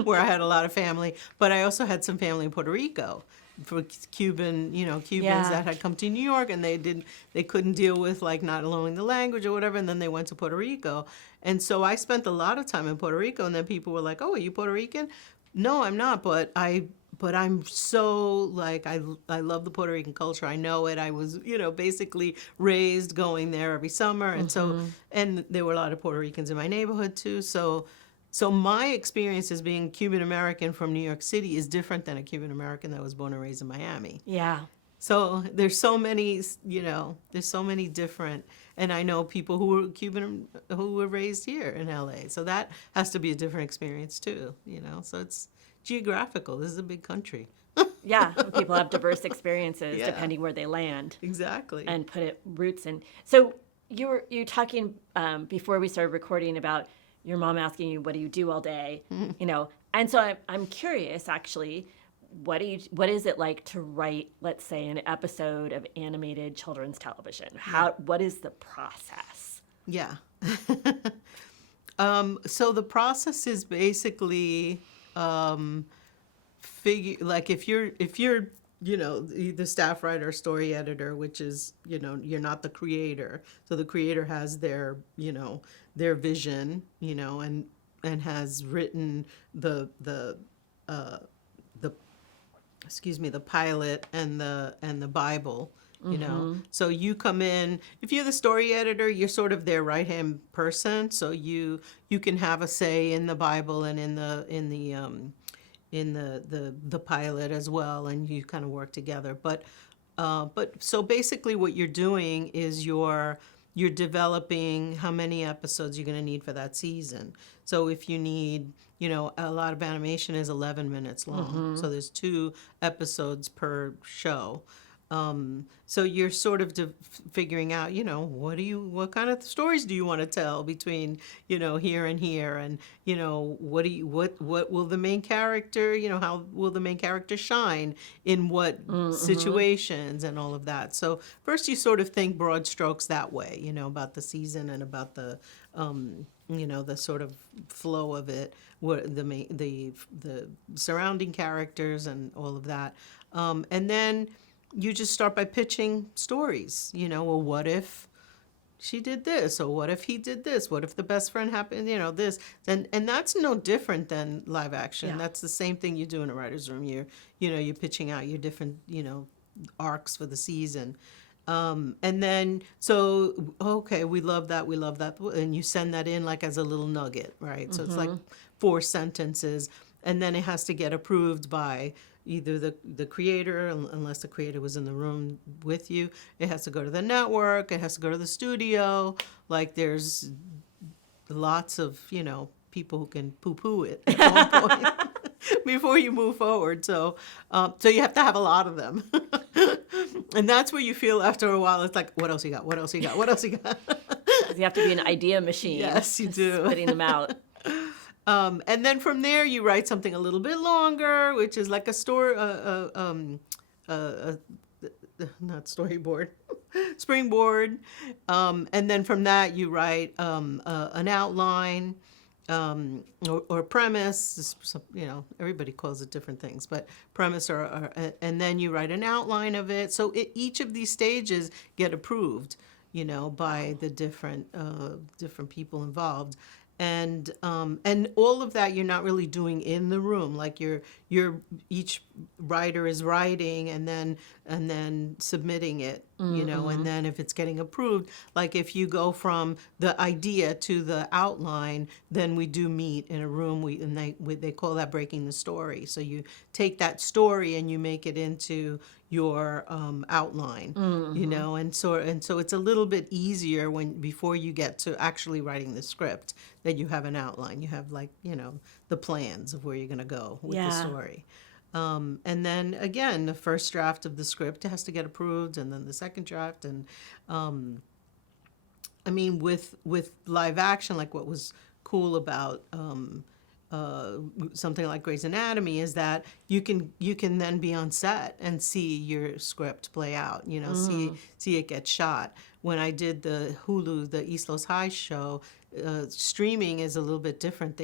where I had a lot of family, but I also had some family in Puerto Rico for Cubans that had come to New York, and they couldn't deal with like not knowing the language or whatever, and then they went to Puerto Rico. And so I spent a lot of time in Puerto Rico, and then people were like, oh, are you Puerto Rican? No, I'm not, but I'm so, like, I love the Puerto Rican culture. I know it. I was, basically raised going there every summer. And so, and there were a lot of Puerto Ricans in my neighborhood too. So my experience as being Cuban American from New York City is different than a Cuban American that was born and raised in Miami. Yeah. So there's so many, there's so many different, and I know people who were Cuban who were raised here in LA. So that has to be a different experience too, so it's geographical. This is a big country. Yeah, people have diverse experiences Yeah. depending where they land Exactly. and put it roots in. So you were talking before we started recording about your mom asking you, what do you do all day? And so I'm curious, actually, what is it like to write, let's say, an episode of animated children's television? What is the process? Yeah. So the process is basically if you're the staff writer, story editor, which is you're not the creator. So the creator has their vision, and has written the pilot and the Bible. So you come in, if you're the story editor, you're sort of their right hand person, so you can have a say in the Bible and in the pilot as well, and you kind of work together. But so basically what you're doing is you're developing how many episodes you're going to need for that season. So if you need, a lot of animation is 11 minutes long, so there's 2 episodes per show. So you're sort of figuring out, what kind of stories do you want to tell between, here and here, and what will the main character, how will the main character shine in what situations and all of that. So first you sort of think broad strokes that way, about the season and about the the sort of flow of it, what the surrounding characters and all of that, and then you just start by pitching stories. Well, what if she did this, or what if he did this? What if the best friend happened? This, and that's no different than live action. Yeah. That's the same thing you do in a writer's room. You're pitching out your different arcs for the season. And then, so, okay, we love that, and you send that in like as a little nugget, right? So it's like 4 sentences, and then it has to get approved by either the creator, unless the creator was in the room with you. It has to go to the network, it has to go to the studio. Like, there's lots of, people who can poo-poo it at one point before you move forward. So you have to have a lot of them. And that's where you feel after a while, it's like, what else you got? What else you got? What else you got? You have to be an idea machine. Yes, you do. Spitting them out. And then from there, you write something a little bit longer, which is like a story, not storyboard, springboard. And then from that, you write an outline or premise. Everybody calls it different things, but premise and then you write an outline of it. So each of these stages get approved, by the different people involved. And all of that you're not really doing in the room. Like each writer is writing and then submitting it, and then if it's getting approved, like if you go from the idea to the outline, then we do meet in a room. They call that breaking the story. So you take that story and you make it into your outline, and so it's a little bit easier before you get to actually writing the script, that you have an outline. You have the plans of where you're going to go with the story. And then again, the first draft of the script has to get approved, and then the second draft. And with live action, like what was cool about something like Grey's Anatomy is that you can then be on set and see your script play out. See it get shot. When I did the Hulu, the East Los High show, streaming is a little bit different.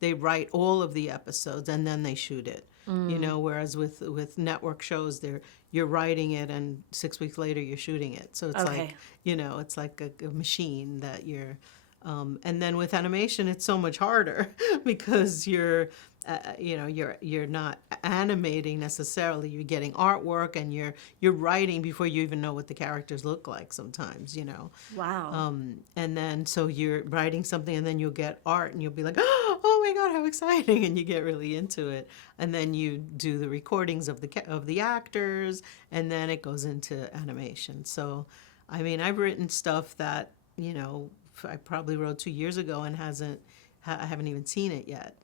They write all of the episodes and then they shoot it. Whereas with network shows, you're writing it and 6 weeks later you're shooting it. So it's it's like a machine that you're. And then with animation, it's so much harder because you're not animating necessarily. You're getting artwork and you're writing before you even know what the characters look like sometimes. Wow. And then so you're writing something and then you'll get art and you'll be like, oh my God, how exciting! And you get really into it. And then you do the recordings of the actors, and then it goes into animation. So, I've written stuff that I probably wrote 2 years ago and I haven't even seen it yet,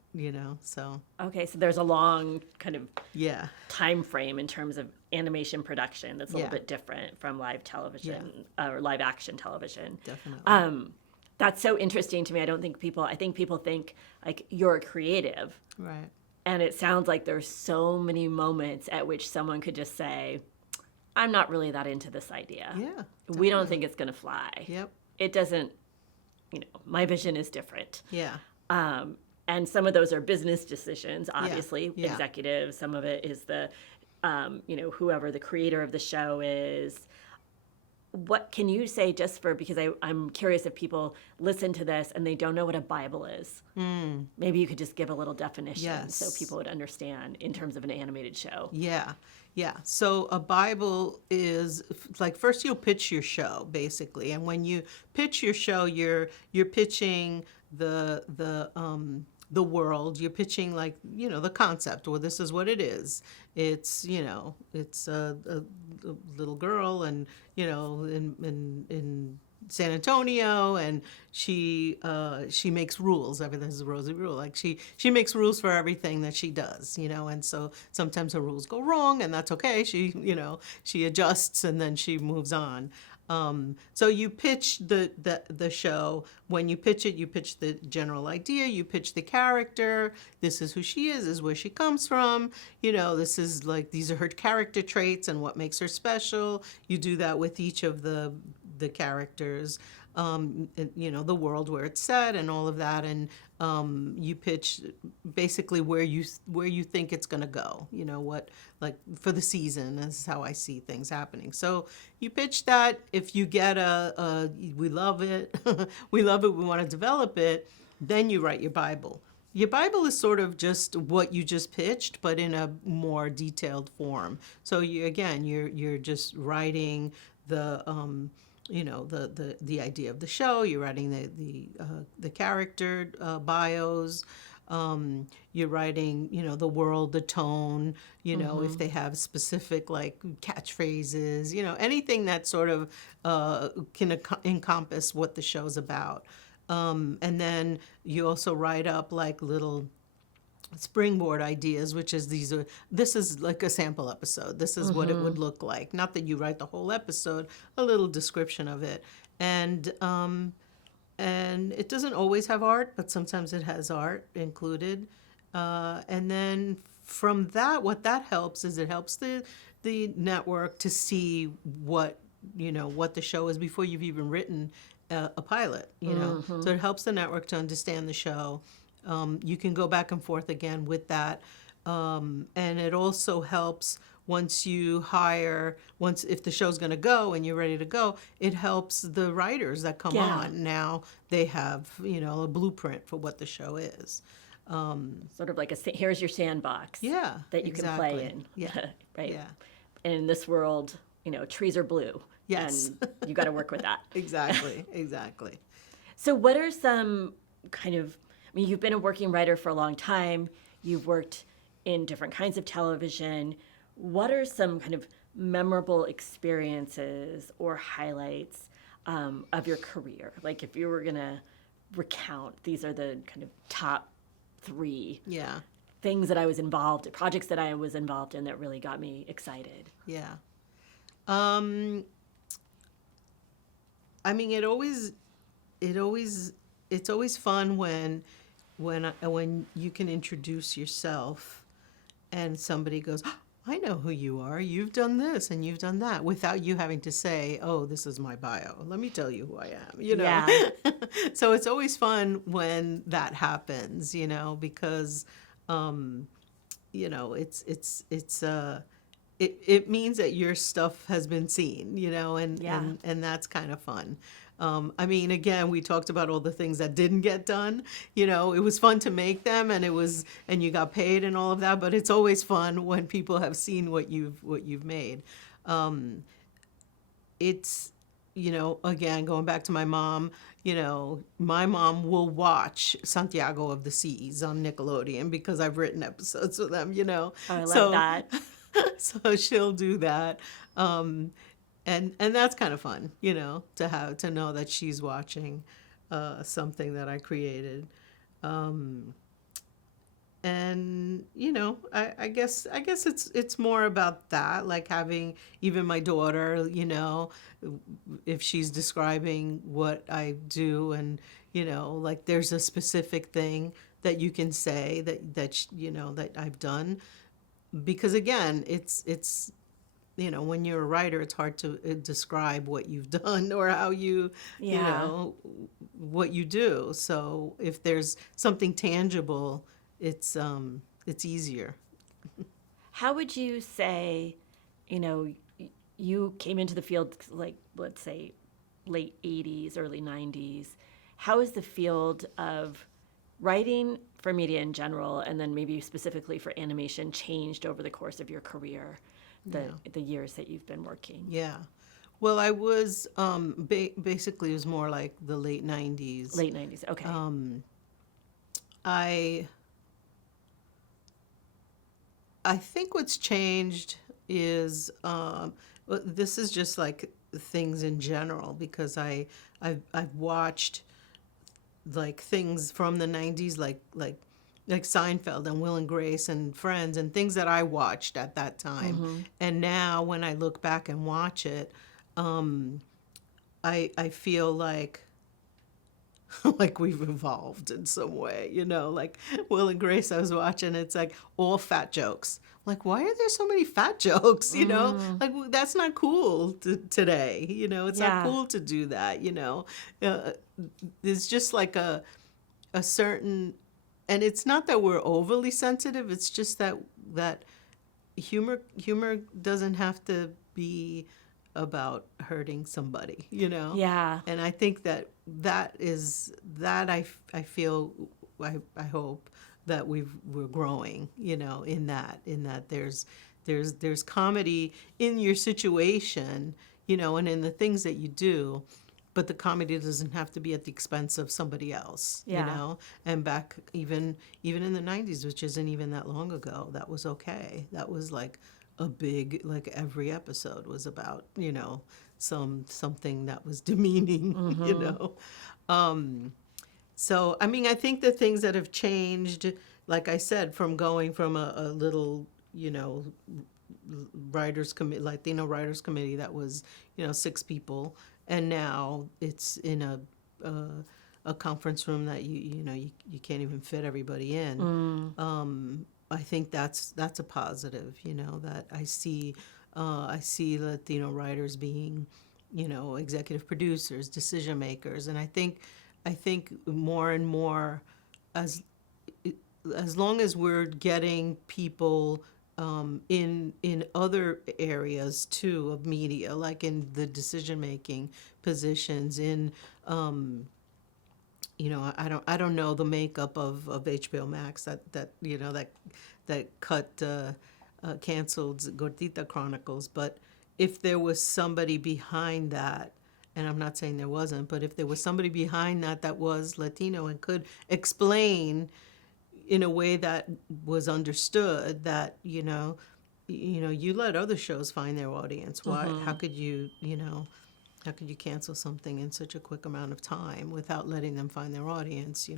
so. Okay, so there's a long kind of Yeah. time frame in terms of animation production that's a little bit different from live television or live action television. Definitely. That's so interesting to me. I think people think like you're a creative. Right. And it sounds like there's so many moments at which someone could just say, I'm not really that into this idea. Yeah. We Definitely. don't think it's going to fly. Yep. It doesn't, my vision is different. Yeah. And some of those are business decisions, obviously, Yeah. executives. Some of it is the, whoever the creator of the show is. What can you say because I'm curious if people listen to this and they don't know what a Bible is. Maybe you could just give a little definition so people would understand in terms of an animated show. Yeah. Yeah. So a Bible is like, first you'll pitch your show basically. And when you pitch your show, you're pitching the world. You're pitching like, the concept, or this is what it is. It's, it's a little girl and, in San Antonio, and she makes rules. Everything's a rosy rule. Like she makes rules for everything that she does, and so sometimes her rules go wrong, and that's okay. She adjusts and then she moves on. So you pitch the show. When you pitch it, you pitch the general idea, you pitch the character. This is who she is where she comes from. This is like, these are her character traits and what makes her special. You do that with each of the the characters, and, the world where it's set and all of that, and you pitch basically where you think it's going to go. What, like, for the season is how I see things happening. So you pitch that. If you get we love it, we love it, we want to develop it, then you write your Bible. Your Bible is sort of just what you just pitched, but in a more detailed form. So you're just writing the the idea of the show. You're writing the character bios. You're writing the world, the tone. If they have specific like catchphrases. Anything that sort of can encompass what the show's about. And then you also write up like little springboard ideas, which is this is like a sample episode. This is what it would look like. Not that you write the whole episode, a little description of it. And it doesn't always have art, but sometimes it has art included. And then from that, what that helps is it helps the network to see what the show is before you've even written a pilot, So it helps the network to understand the show. You can go back and forth again with that. And it also helps once if the show's going to go and you're ready to go, it helps the writers that come on. Now they have, a blueprint for what the show is. Sort of like here's your sandbox. Yeah, that you can play in. Yeah. Right. Yeah. And in this world, trees are blue. Yes. And you got to work with that. Exactly. So what are some you've been a working writer for a long time. You've worked in different kinds of television. What are some kind of memorable experiences or highlights of your career? Like if you were going to recount, these are the kind of top 3 things that I was projects that I was involved in that really got me excited. Yeah. It's always fun when you can introduce yourself and somebody goes, oh, I know who you are. You've done this and you've done that, without you having to say, oh, this is my bio. Let me tell you who I am, Yeah. So it's always fun when that happens, because, it means that your stuff has been seen, and that's kind of fun. Again, we talked about all the things that didn't get done. It was fun to make them, and you got paid and all of that. But it's always fun when people have seen what you've made. It's again, going back to my mom. My mom will watch Santiago of the Seas on Nickelodeon because I've written episodes with them. Oh, I love that. So she'll do that. And that's kind of fun, to know that she's watching something that I created. And I guess it's more about that, like having even my daughter, if she's describing what I do, and like there's a specific thing that you can say that I've done, because again, it's when you're a writer, it's hard to describe what you've done or how what you do. So if there's something tangible, it's easier. How would you say, you came into the field, like, let's say, late 80s, early 90s. How has the field of writing for media in general, and then maybe specifically for animation, changed over the course of your career? The years that you've been working. Yeah. Well, I was basically it was more like the late 90s. Late 90s. Okay. I think what's changed is this is just like things in general, because I've watched like things from the 90s like Seinfeld and Will and Grace and Friends and things that I watched at that time. Mm-hmm. And now when I look back and watch it, I feel like like we've evolved in some way, like Will and Grace I was watching, it's like all fat jokes. Like, why are there so many fat jokes, Like, that's not cool today, it's not Yeah. cool to do that, uh, there's just like a certain, and it's not that we're overly sensitive, it's just that humor doesn't have to be about hurting somebody, Yeah. And I think I feel, I hope that we're growing, in that there's comedy in your situation, and in the things that you do, but the comedy doesn't have to be at the expense of somebody else, Yeah. And back even in the 90s, which isn't even that long ago, that was okay. That was like a big, like every episode was about, something that was demeaning, So, I mean, I think the things that have changed, like I said, from going from a little, Latino writers committee that was, 6 people, and now it's in a conference room that you can't even fit everybody in. I think that's a positive, that I see Latino writers being, executive producers, decision makers, and I think more and more, as as long as we're getting people in other areas too of media, like in the decision making positions, in I don't know the makeup of HBO Max that canceled Gordita Chronicles, but if there was somebody behind that, and I'm not saying there wasn't, but if there was somebody behind that was Latino and could explain in a way that was understood, that you let other shows find their audience. Why? How could you cancel something in such a quick amount of time without letting them find their audience?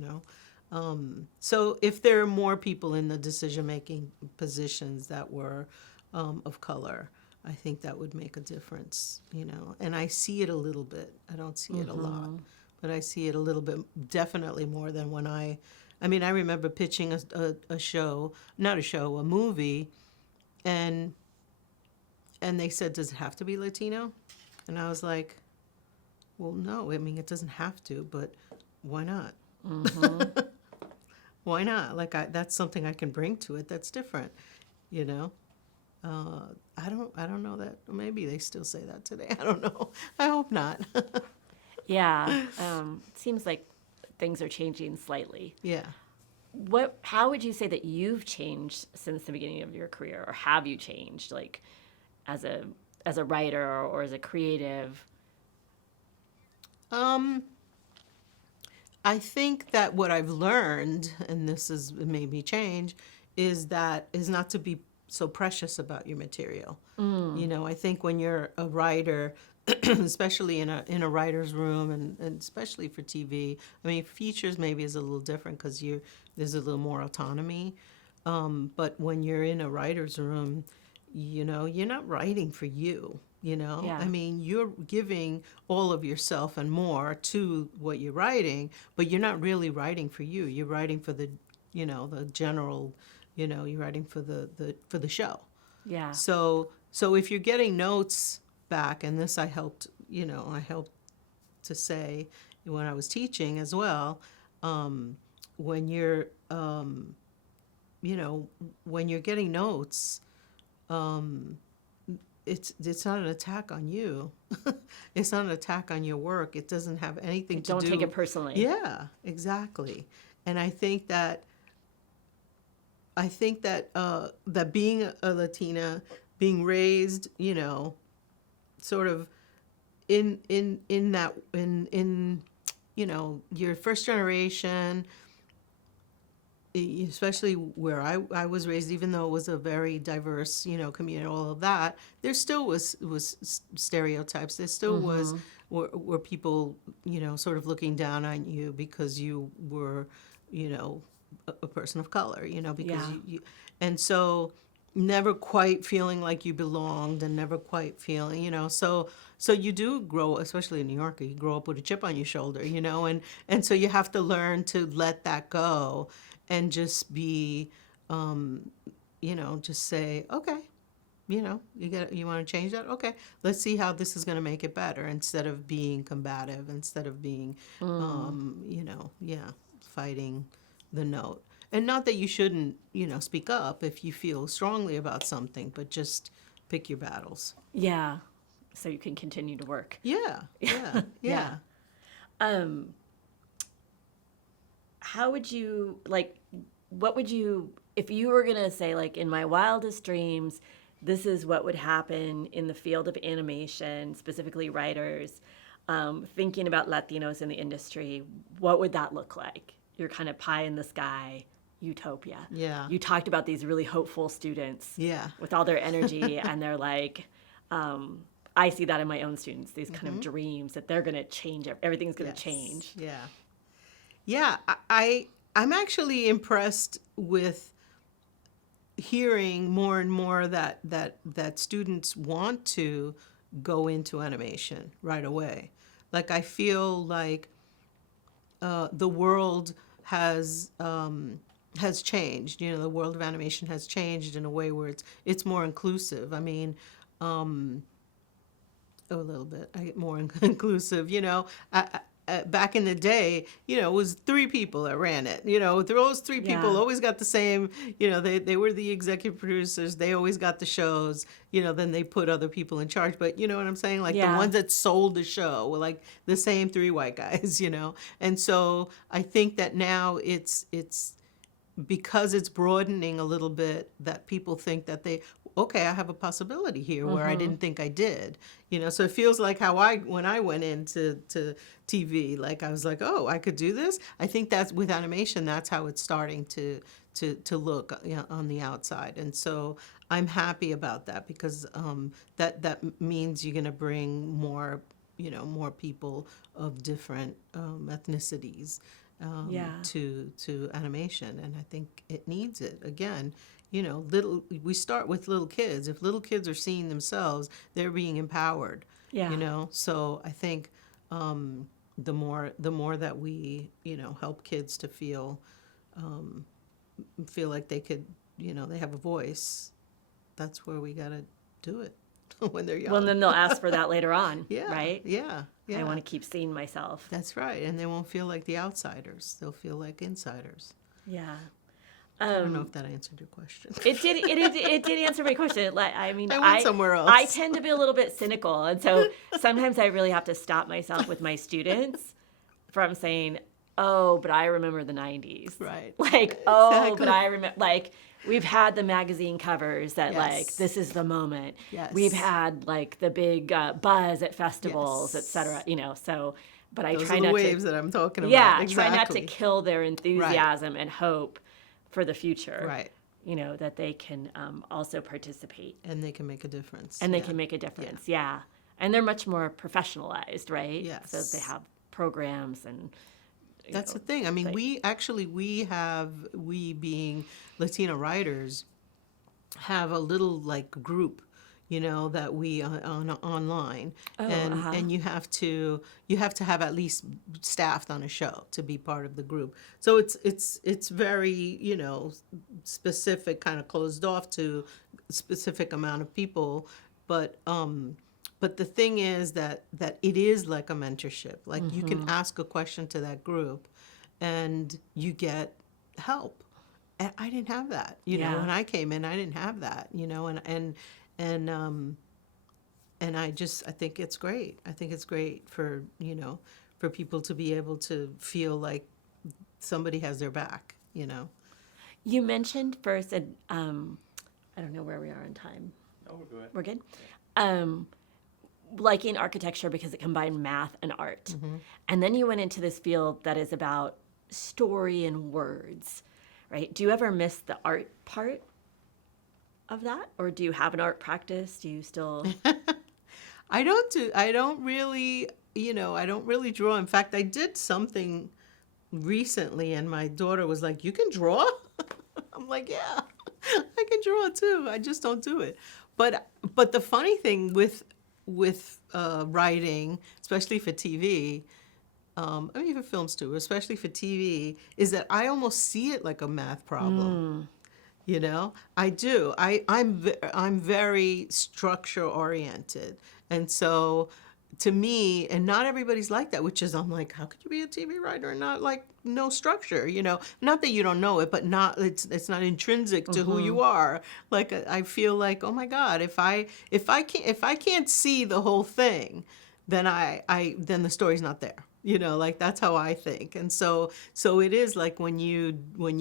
So if there are more people in the decision making positions that were of color, I think that would make a difference. And I see it a little bit. I don't see it a lot, but I see it a little bit, definitely more than when I mean, I remember pitching a show, not a show, a movie, and they said, "Does it have to be Latino?" And I was like, "Well, no. I mean, it doesn't have to, but why not? Why not? Like, that's something I can bring to it. That's different, you know." I don't know that. Maybe they still say that today. I don't know. I hope not. Yeah. It seems like things are changing slightly. Yeah. How would you say that you've changed since the beginning of your career, or have you changed, like as a writer or as a creative? I think that what I've learned, and this has made me change, is not to be so precious about your material. I think when you're a writer, especially in a writer's room, and especially for TV, I mean, features maybe is a little different because there's a little more autonomy. But when you're in a writer's room, you're not writing for you. Yeah. I mean, you're giving all of yourself and more to what you're writing, but you're not really writing for you. You're writing for the general, you're writing for the show. Yeah. So if you're getting notes back, and this I helped to say when I was teaching as well, when you're when you're getting notes, it's not an attack on you. It's not an attack on your work. It doesn't have anything to do. Don't take it personally. Yeah, exactly. And I think that that being a Latina, being raised, sort of in your first generation, especially where I was raised, even though it was a very diverse, community, all of that, there still was stereotypes. There still were people, sort of looking down on you because you were, a person of color, because Yeah. and so never quite feeling like you belonged and never quite feeling, so you do grow, especially in New York, you grow up with a chip on your shoulder, and so you have to learn to let that go and just be, just say, okay, you want to change that? Okay, let's see how this is going to make it better, instead of being combative, instead of being, fighting the note. And not that you shouldn't, speak up if you feel strongly about something, but just pick your battles. Yeah. So you can continue to work. Yeah, yeah, yeah. How would you, what would you, if you were going to say, in my wildest dreams, this is what would happen in the field of animation, specifically writers, thinking about Latinos in the industry, what would that look like? Your kind of pie in the sky utopia. Yeah. You talked about these really hopeful students. Yeah. With all their energy, and they're I see that in my own students, these kind of dreams that they're going to change, everything's going to change. Yeah. Yeah, I'm actually impressed with hearing more and more that students want to go into animation right away. I feel like the world has changed. The world of animation has changed in a way where it's more inclusive. I mean, a little bit more inclusive. Back in the day, it was 3 people that ran it. Those 3 people Yeah. always got the same. They were the executive producers. They always got the shows. Then they put other people in charge. But you know what I'm saying? The Yeah. ones that sold the show were the same 3 white guys. And so I think that now it's because it's broadening a little bit, that people think that I have a possibility here where I didn't think I did. So it feels like how when I went into TV, I was like, oh, I could do this. I think that's with animation, that's how it's starting to look on the outside. And so I'm happy about that, because that means you're going to bring more people of different ethnicities to animation, and I think it needs it. Again, we start with little kids. If little kids are seeing themselves, they're being empowered. Yeah. So I think the more that we help kids to feel like they could, they have a voice, that's where we gotta do it when they're young. Well, then they'll ask for that later on, Yeah, right? yeah. I want to keep seeing myself. That's right, and they won't feel like the outsiders. They'll feel like insiders. Yeah. I don't know if that answered your question. It did answer my question. I mean, I went somewhere else. I tend to be a little bit cynical, and so sometimes I really have to stop myself with my students from saying, "Oh, but I remember the '90s." Right. Oh, Exactly. but I remember. We've had the magazine covers that Yes. this is the moment. Yes. We've had the big buzz at festivals, Yes. etc. So, but I Those try are the not waves to. that I'm talking about. Yeah, Exactly. try not to kill their enthusiasm and hope for the future. Right. That they can also participate. And they can make a difference. And they can make a difference, yeah. And they're much more professionalized, right? Yes. So they have programs and... That's the thing. I mean, we being Latina writers, have a little group, that we online, and you have to have at least staffed on a show to be part of the group. So it's very specific, kind of closed off to a specific amount of people, but the thing is that it is like a mentorship. You can ask a question to that group, and you get help. And I didn't have that. Yeah. When I came in, I didn't have that. And I think it's great. I think it's great for people to be able to feel like somebody has their back. You mentioned first, and I don't know where we are on time. Oh, we're good. We're good? Liking architecture because it combined math and art. And then you went into this field that is about story and words, right? Do you ever miss the art part of that? Or do you have an art practice? Do you still... I don't really draw. In fact, I did something recently, and my daughter was like, "You can draw?" I'm like, "Yeah." I can draw too. I just don't do it. But the funny thing with writing, especially for TV, I mean, even films too, especially for TV, is that I almost see it like a math problem. You know, I do. I'm very structure oriented, and so to me, and not everybody's like that. Which is, I'm like, how could you be a TV writer and not like no structure? You know, not that you don't know it, but not it's not intrinsic to who you are. Like I feel like, oh my God, if I can't see the whole thing, then then the story's not there. You know, like that's how I think. And so it is like when you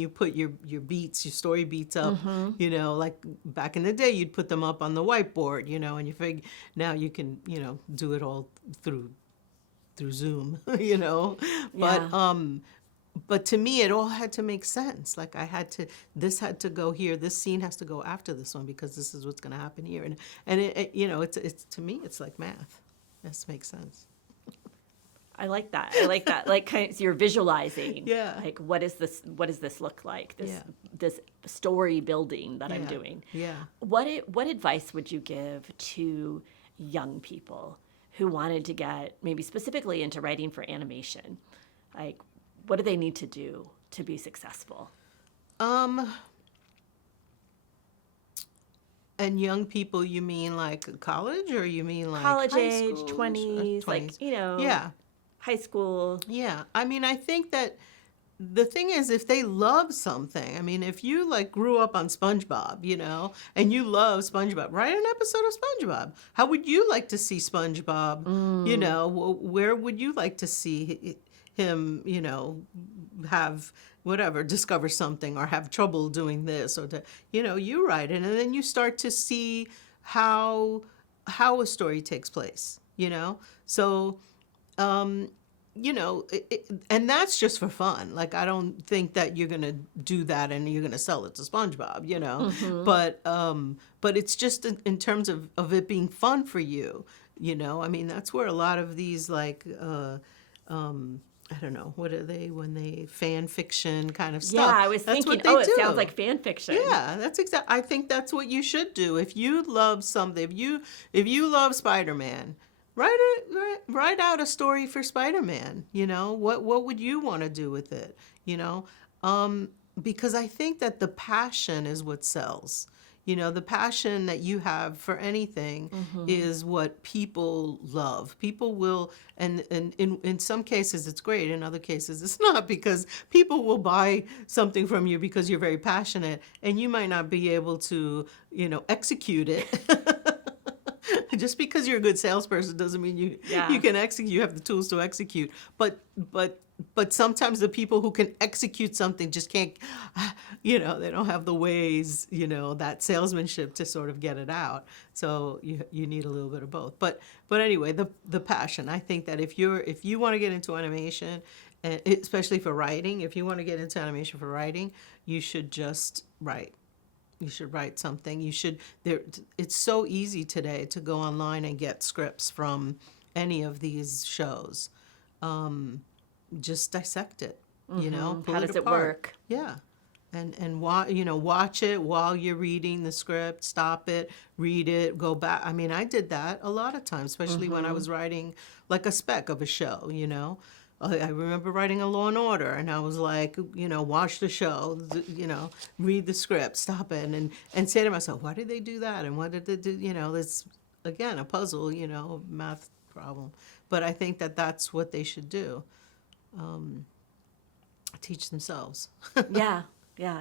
put your beats, your story beats up, you know, like back in the day you'd put them up on the whiteboard, you know, and you figure now you can, you know, do it all through Zoom, you know. Yeah. But to me it all had to make sense. Like this had to go here, this scene has to go after this one because this is what's going to happen here. And it you know, it's to me it's like math. This makes sense. I like that. I like that. Like kind of, so you're visualizing. Yeah. Like what does this look like? Yeah. This story building that I'm Yeah. doing. Yeah. What advice would you give to young people who wanted to get maybe specifically into writing for animation? Like what do they need to do to be successful? And young people, you mean like college, or you mean like College high age, school? 20s, like, you know, Yeah, high school. yeah. I mean, I think that the thing is, if they love something, I mean, if you like grew up on SpongeBob, you know, and you love SpongeBob, write an episode of SpongeBob. How would you like to see SpongeBob? You know, where would you like to see him, you know, have whatever, discover something or have trouble doing this or you know, you write it and then you start to see how a story takes place, you know? So, you know, and that's just for fun. Like, I don't think that you're going to do that and you're going to sell it to SpongeBob, you know? But it's just in terms of it being fun for you, you know? I mean, that's where a lot of these, like, I don't know, what are they when they fan fiction kind of stuff? Yeah, I was That's thinking, what they it do. sounds like fan fiction. Yeah, that's I think that's what you should do. If you love something, if you love Spider-Man, write out a story for Spider-Man. You know, what would you want to do with it? You know, because I think that the passion is what sells. You know, the passion that you have for anything is what people love. People will, and in some cases it's great, in other cases it's not, because people will buy something from you because you're very passionate, and you might not be able to, you know, execute it. Just because you're a good salesperson doesn't mean you can execute. You have the tools to execute. But sometimes the people who can execute something just can't, you know, they don't have the ways, you know, that salesmanship to sort of get it out. So you need a little bit of both. But anyway, the passion. I think that if you want to get into animation, and especially for writing, if you want to get into animation for writing, you should just write. You should write something. It's so easy today to go online and get scripts from any of these shows. Just dissect it, you know. Pull How does it apart. work? Yeah, and you know, watch it while you're reading the script. Stop it, read it, go back. I mean, I did that a lot of times, especially when I was writing like a spec of a show. You know, I remember writing a Law and Order, and I was like, you know, watch the show, you know, read the script, stop it, and say to myself, why did they do that, and what did they do? You know, it's again a puzzle, you know, math problem. But I think that that's what they should do. Teach themselves. Yeah.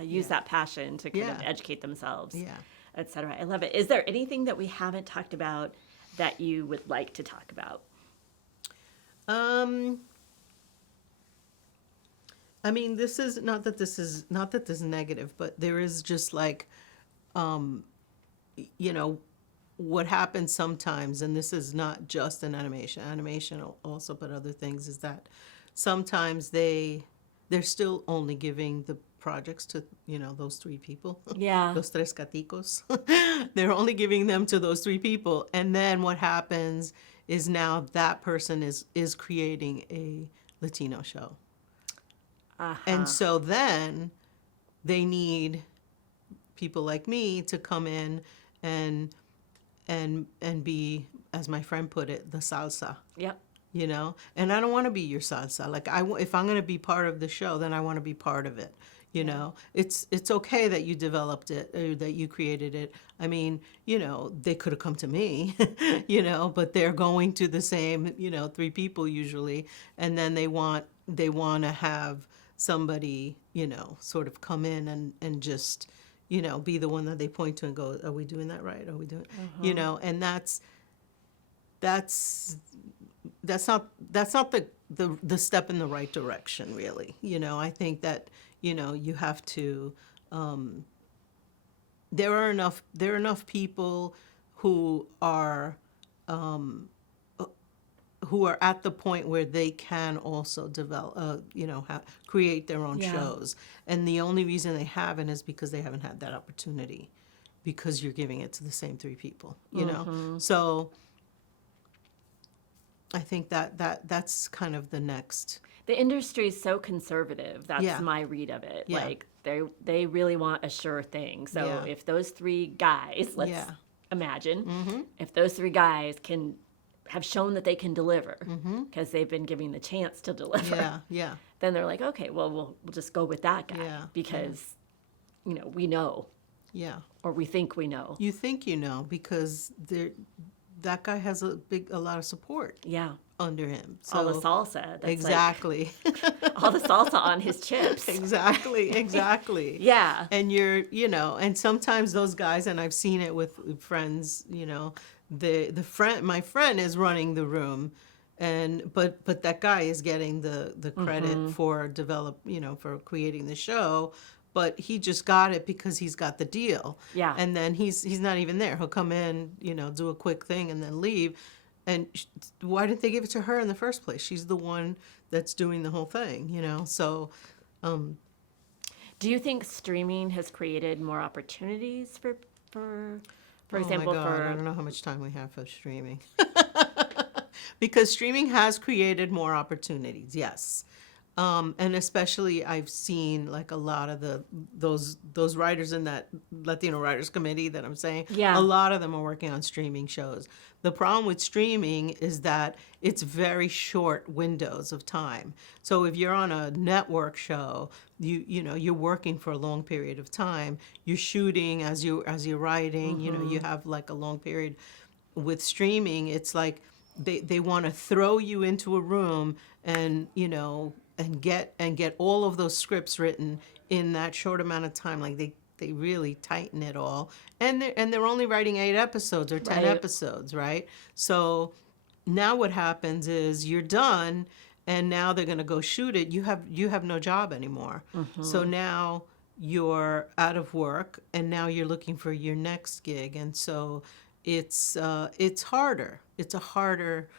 Use that passion to kind of educate themselves. Yeah. Etc. I love it. Is there anything that we haven't talked about that you would like to talk about? I mean, this is not that this is negative, but there is just like, you know, what happens sometimes, and this is not just in animation also, but other things, is that sometimes they're still only giving the projects to, you know, those three people. Yeah. Los tres gaticos. They're only giving them to those three people. And then what happens is now that person is creating a Latino show. And so then they need people like me to come in and be, as my friend put it, the salsa. Yep. You know, and I don't want to be your salsa. Like if I'm going to be part of the show, then I want to be part of it. You know, it's okay that you developed it or that you created it. I mean, you know, they could have come to me, you know, but they're going to the same, you know, 3 people usually, and then they want to have somebody, you know, sort of come in and just, you know, be the one that they point to and go, are we doing that right? Are we doing, you know, and that's not the step in the right direction, really. You know, I think that, you know, you have to, there are enough people who are at the point where they can also develop, you know, create their own shows. And the only reason they haven't is because they haven't had that opportunity, because you're giving it to the same 3 people, you know? So I think that's kind of the next. The industry is so conservative. That's my read of it. Yeah. Like they really want a sure thing. So if those 3 guys, let's imagine, if those 3 guys can have shown that they can deliver because they've been given the chance to deliver. Then they're like, okay, well, we'll just go with that guy because, you know, we know. Yeah. Or we think we know. You think you know because that guy has a lot of support. Yeah. Under him. So, all the salsa. That's exactly. Like, all the salsa on his chips. Exactly. Yeah. And you know, and sometimes those guys, and I've seen it with friends, you know, my friend is running the room, but that guy is getting the credit for for creating the show. But he just got it because he's got the deal. Yeah. And then he's not even there. He'll come in, you know, do a quick thing and then leave. And why didn't they give it to her in the first place? She's the one that's doing the whole thing, you know? So, do you think streaming has created more opportunities for oh example, my God, I don't know how much time we have for streaming. Because streaming has created more opportunities, yes. And especially I've seen like a lot of those writers in that Latino Writers Committee that I'm saying, a lot of them are working on streaming shows. The problem with streaming is that it's very short windows of time. So if you're on a network show, you know, you're working for a long period of time. You're shooting as you're writing, you know, you have like a long period. With streaming, it's like they want to throw you into a room and, you know, and get all of those scripts written in that short amount of time. Like they really tighten it all, and they're only writing 8 episodes or 10 episodes, right? So now what happens is you're done, and now they're going to go shoot it. You have no job anymore. So now you're out of work, and now you're looking for your next gig, and so it's harder. It's a harder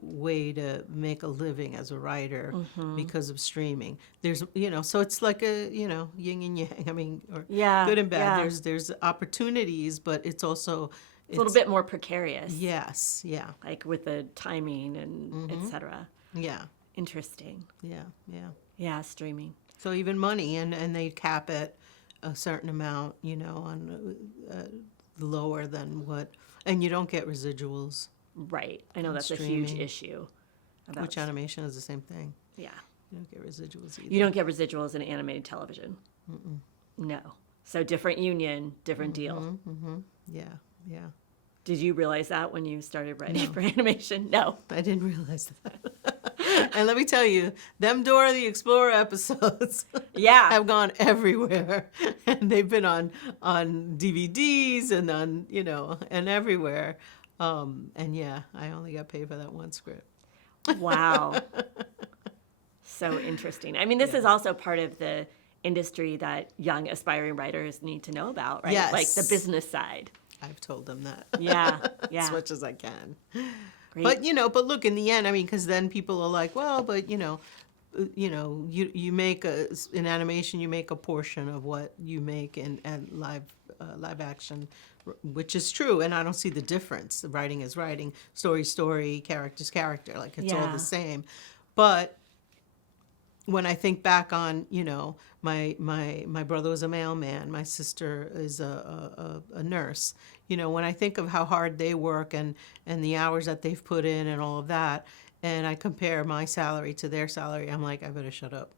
way to make a living as a writer because of streaming. There's, you know, so it's like a, you know, yin and yang. I mean, or good and bad. Yeah. There's opportunities, but it's also it's a little bit more precarious. Yes, yeah. Like with the timing and et cetera. Yeah. Interesting. Yeah, yeah. Yeah, streaming. So even money, and they cap it a certain amount, you know, on lower than what, and you don't get residuals. Right. I know that's streaming. a huge issue. Which animation is the same thing. Yeah. You don't get residuals either. You don't get residuals in animated television. No. So different union, different deal. Yeah, yeah. Did you realize that when you started writing for animation? No. I didn't realize that. And let me tell you, them Dora the Explorer episodes have gone everywhere. And they've been on DVDs and on, you know, and everywhere. And yeah, I only got paid for that one script. Wow. So interesting. I mean, this is also part of the industry that young aspiring writers need to know about, right? Yes. Like the business side. I've told them that. Yeah. As much as I can. Great. But, you know, look, in the end, I mean, because then people are like, well, but, you you make in animation, you make a portion of what you make in live action, which is true. And I don't see the difference. Writing is writing, story, character's character. Like, it's all the same. But when I think back on, my brother was a mailman, my sister is a nurse. When I think of how hard they work and the hours that they've put in and all of that, and I compare my salary to their salary, I'm like, I better shut up.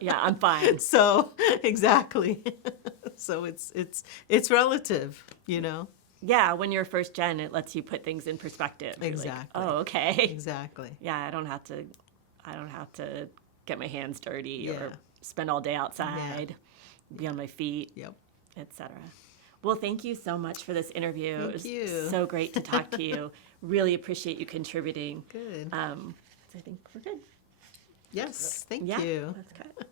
Yeah, I'm fine. So exactly. So it's relative, Yeah, when you're first gen, it lets you put things in perspective. You're like, Exactly. oh, okay. Exactly. Yeah, I don't have to get my hands dirty or Yeah. spend all day outside, be on my feet, Yep. etc. Well, thank you so much for this interview. Thank It was you. so great to talk to you. Really appreciate you contributing. Good. So I think we're good. Yes. Thank Yeah, you. that's good.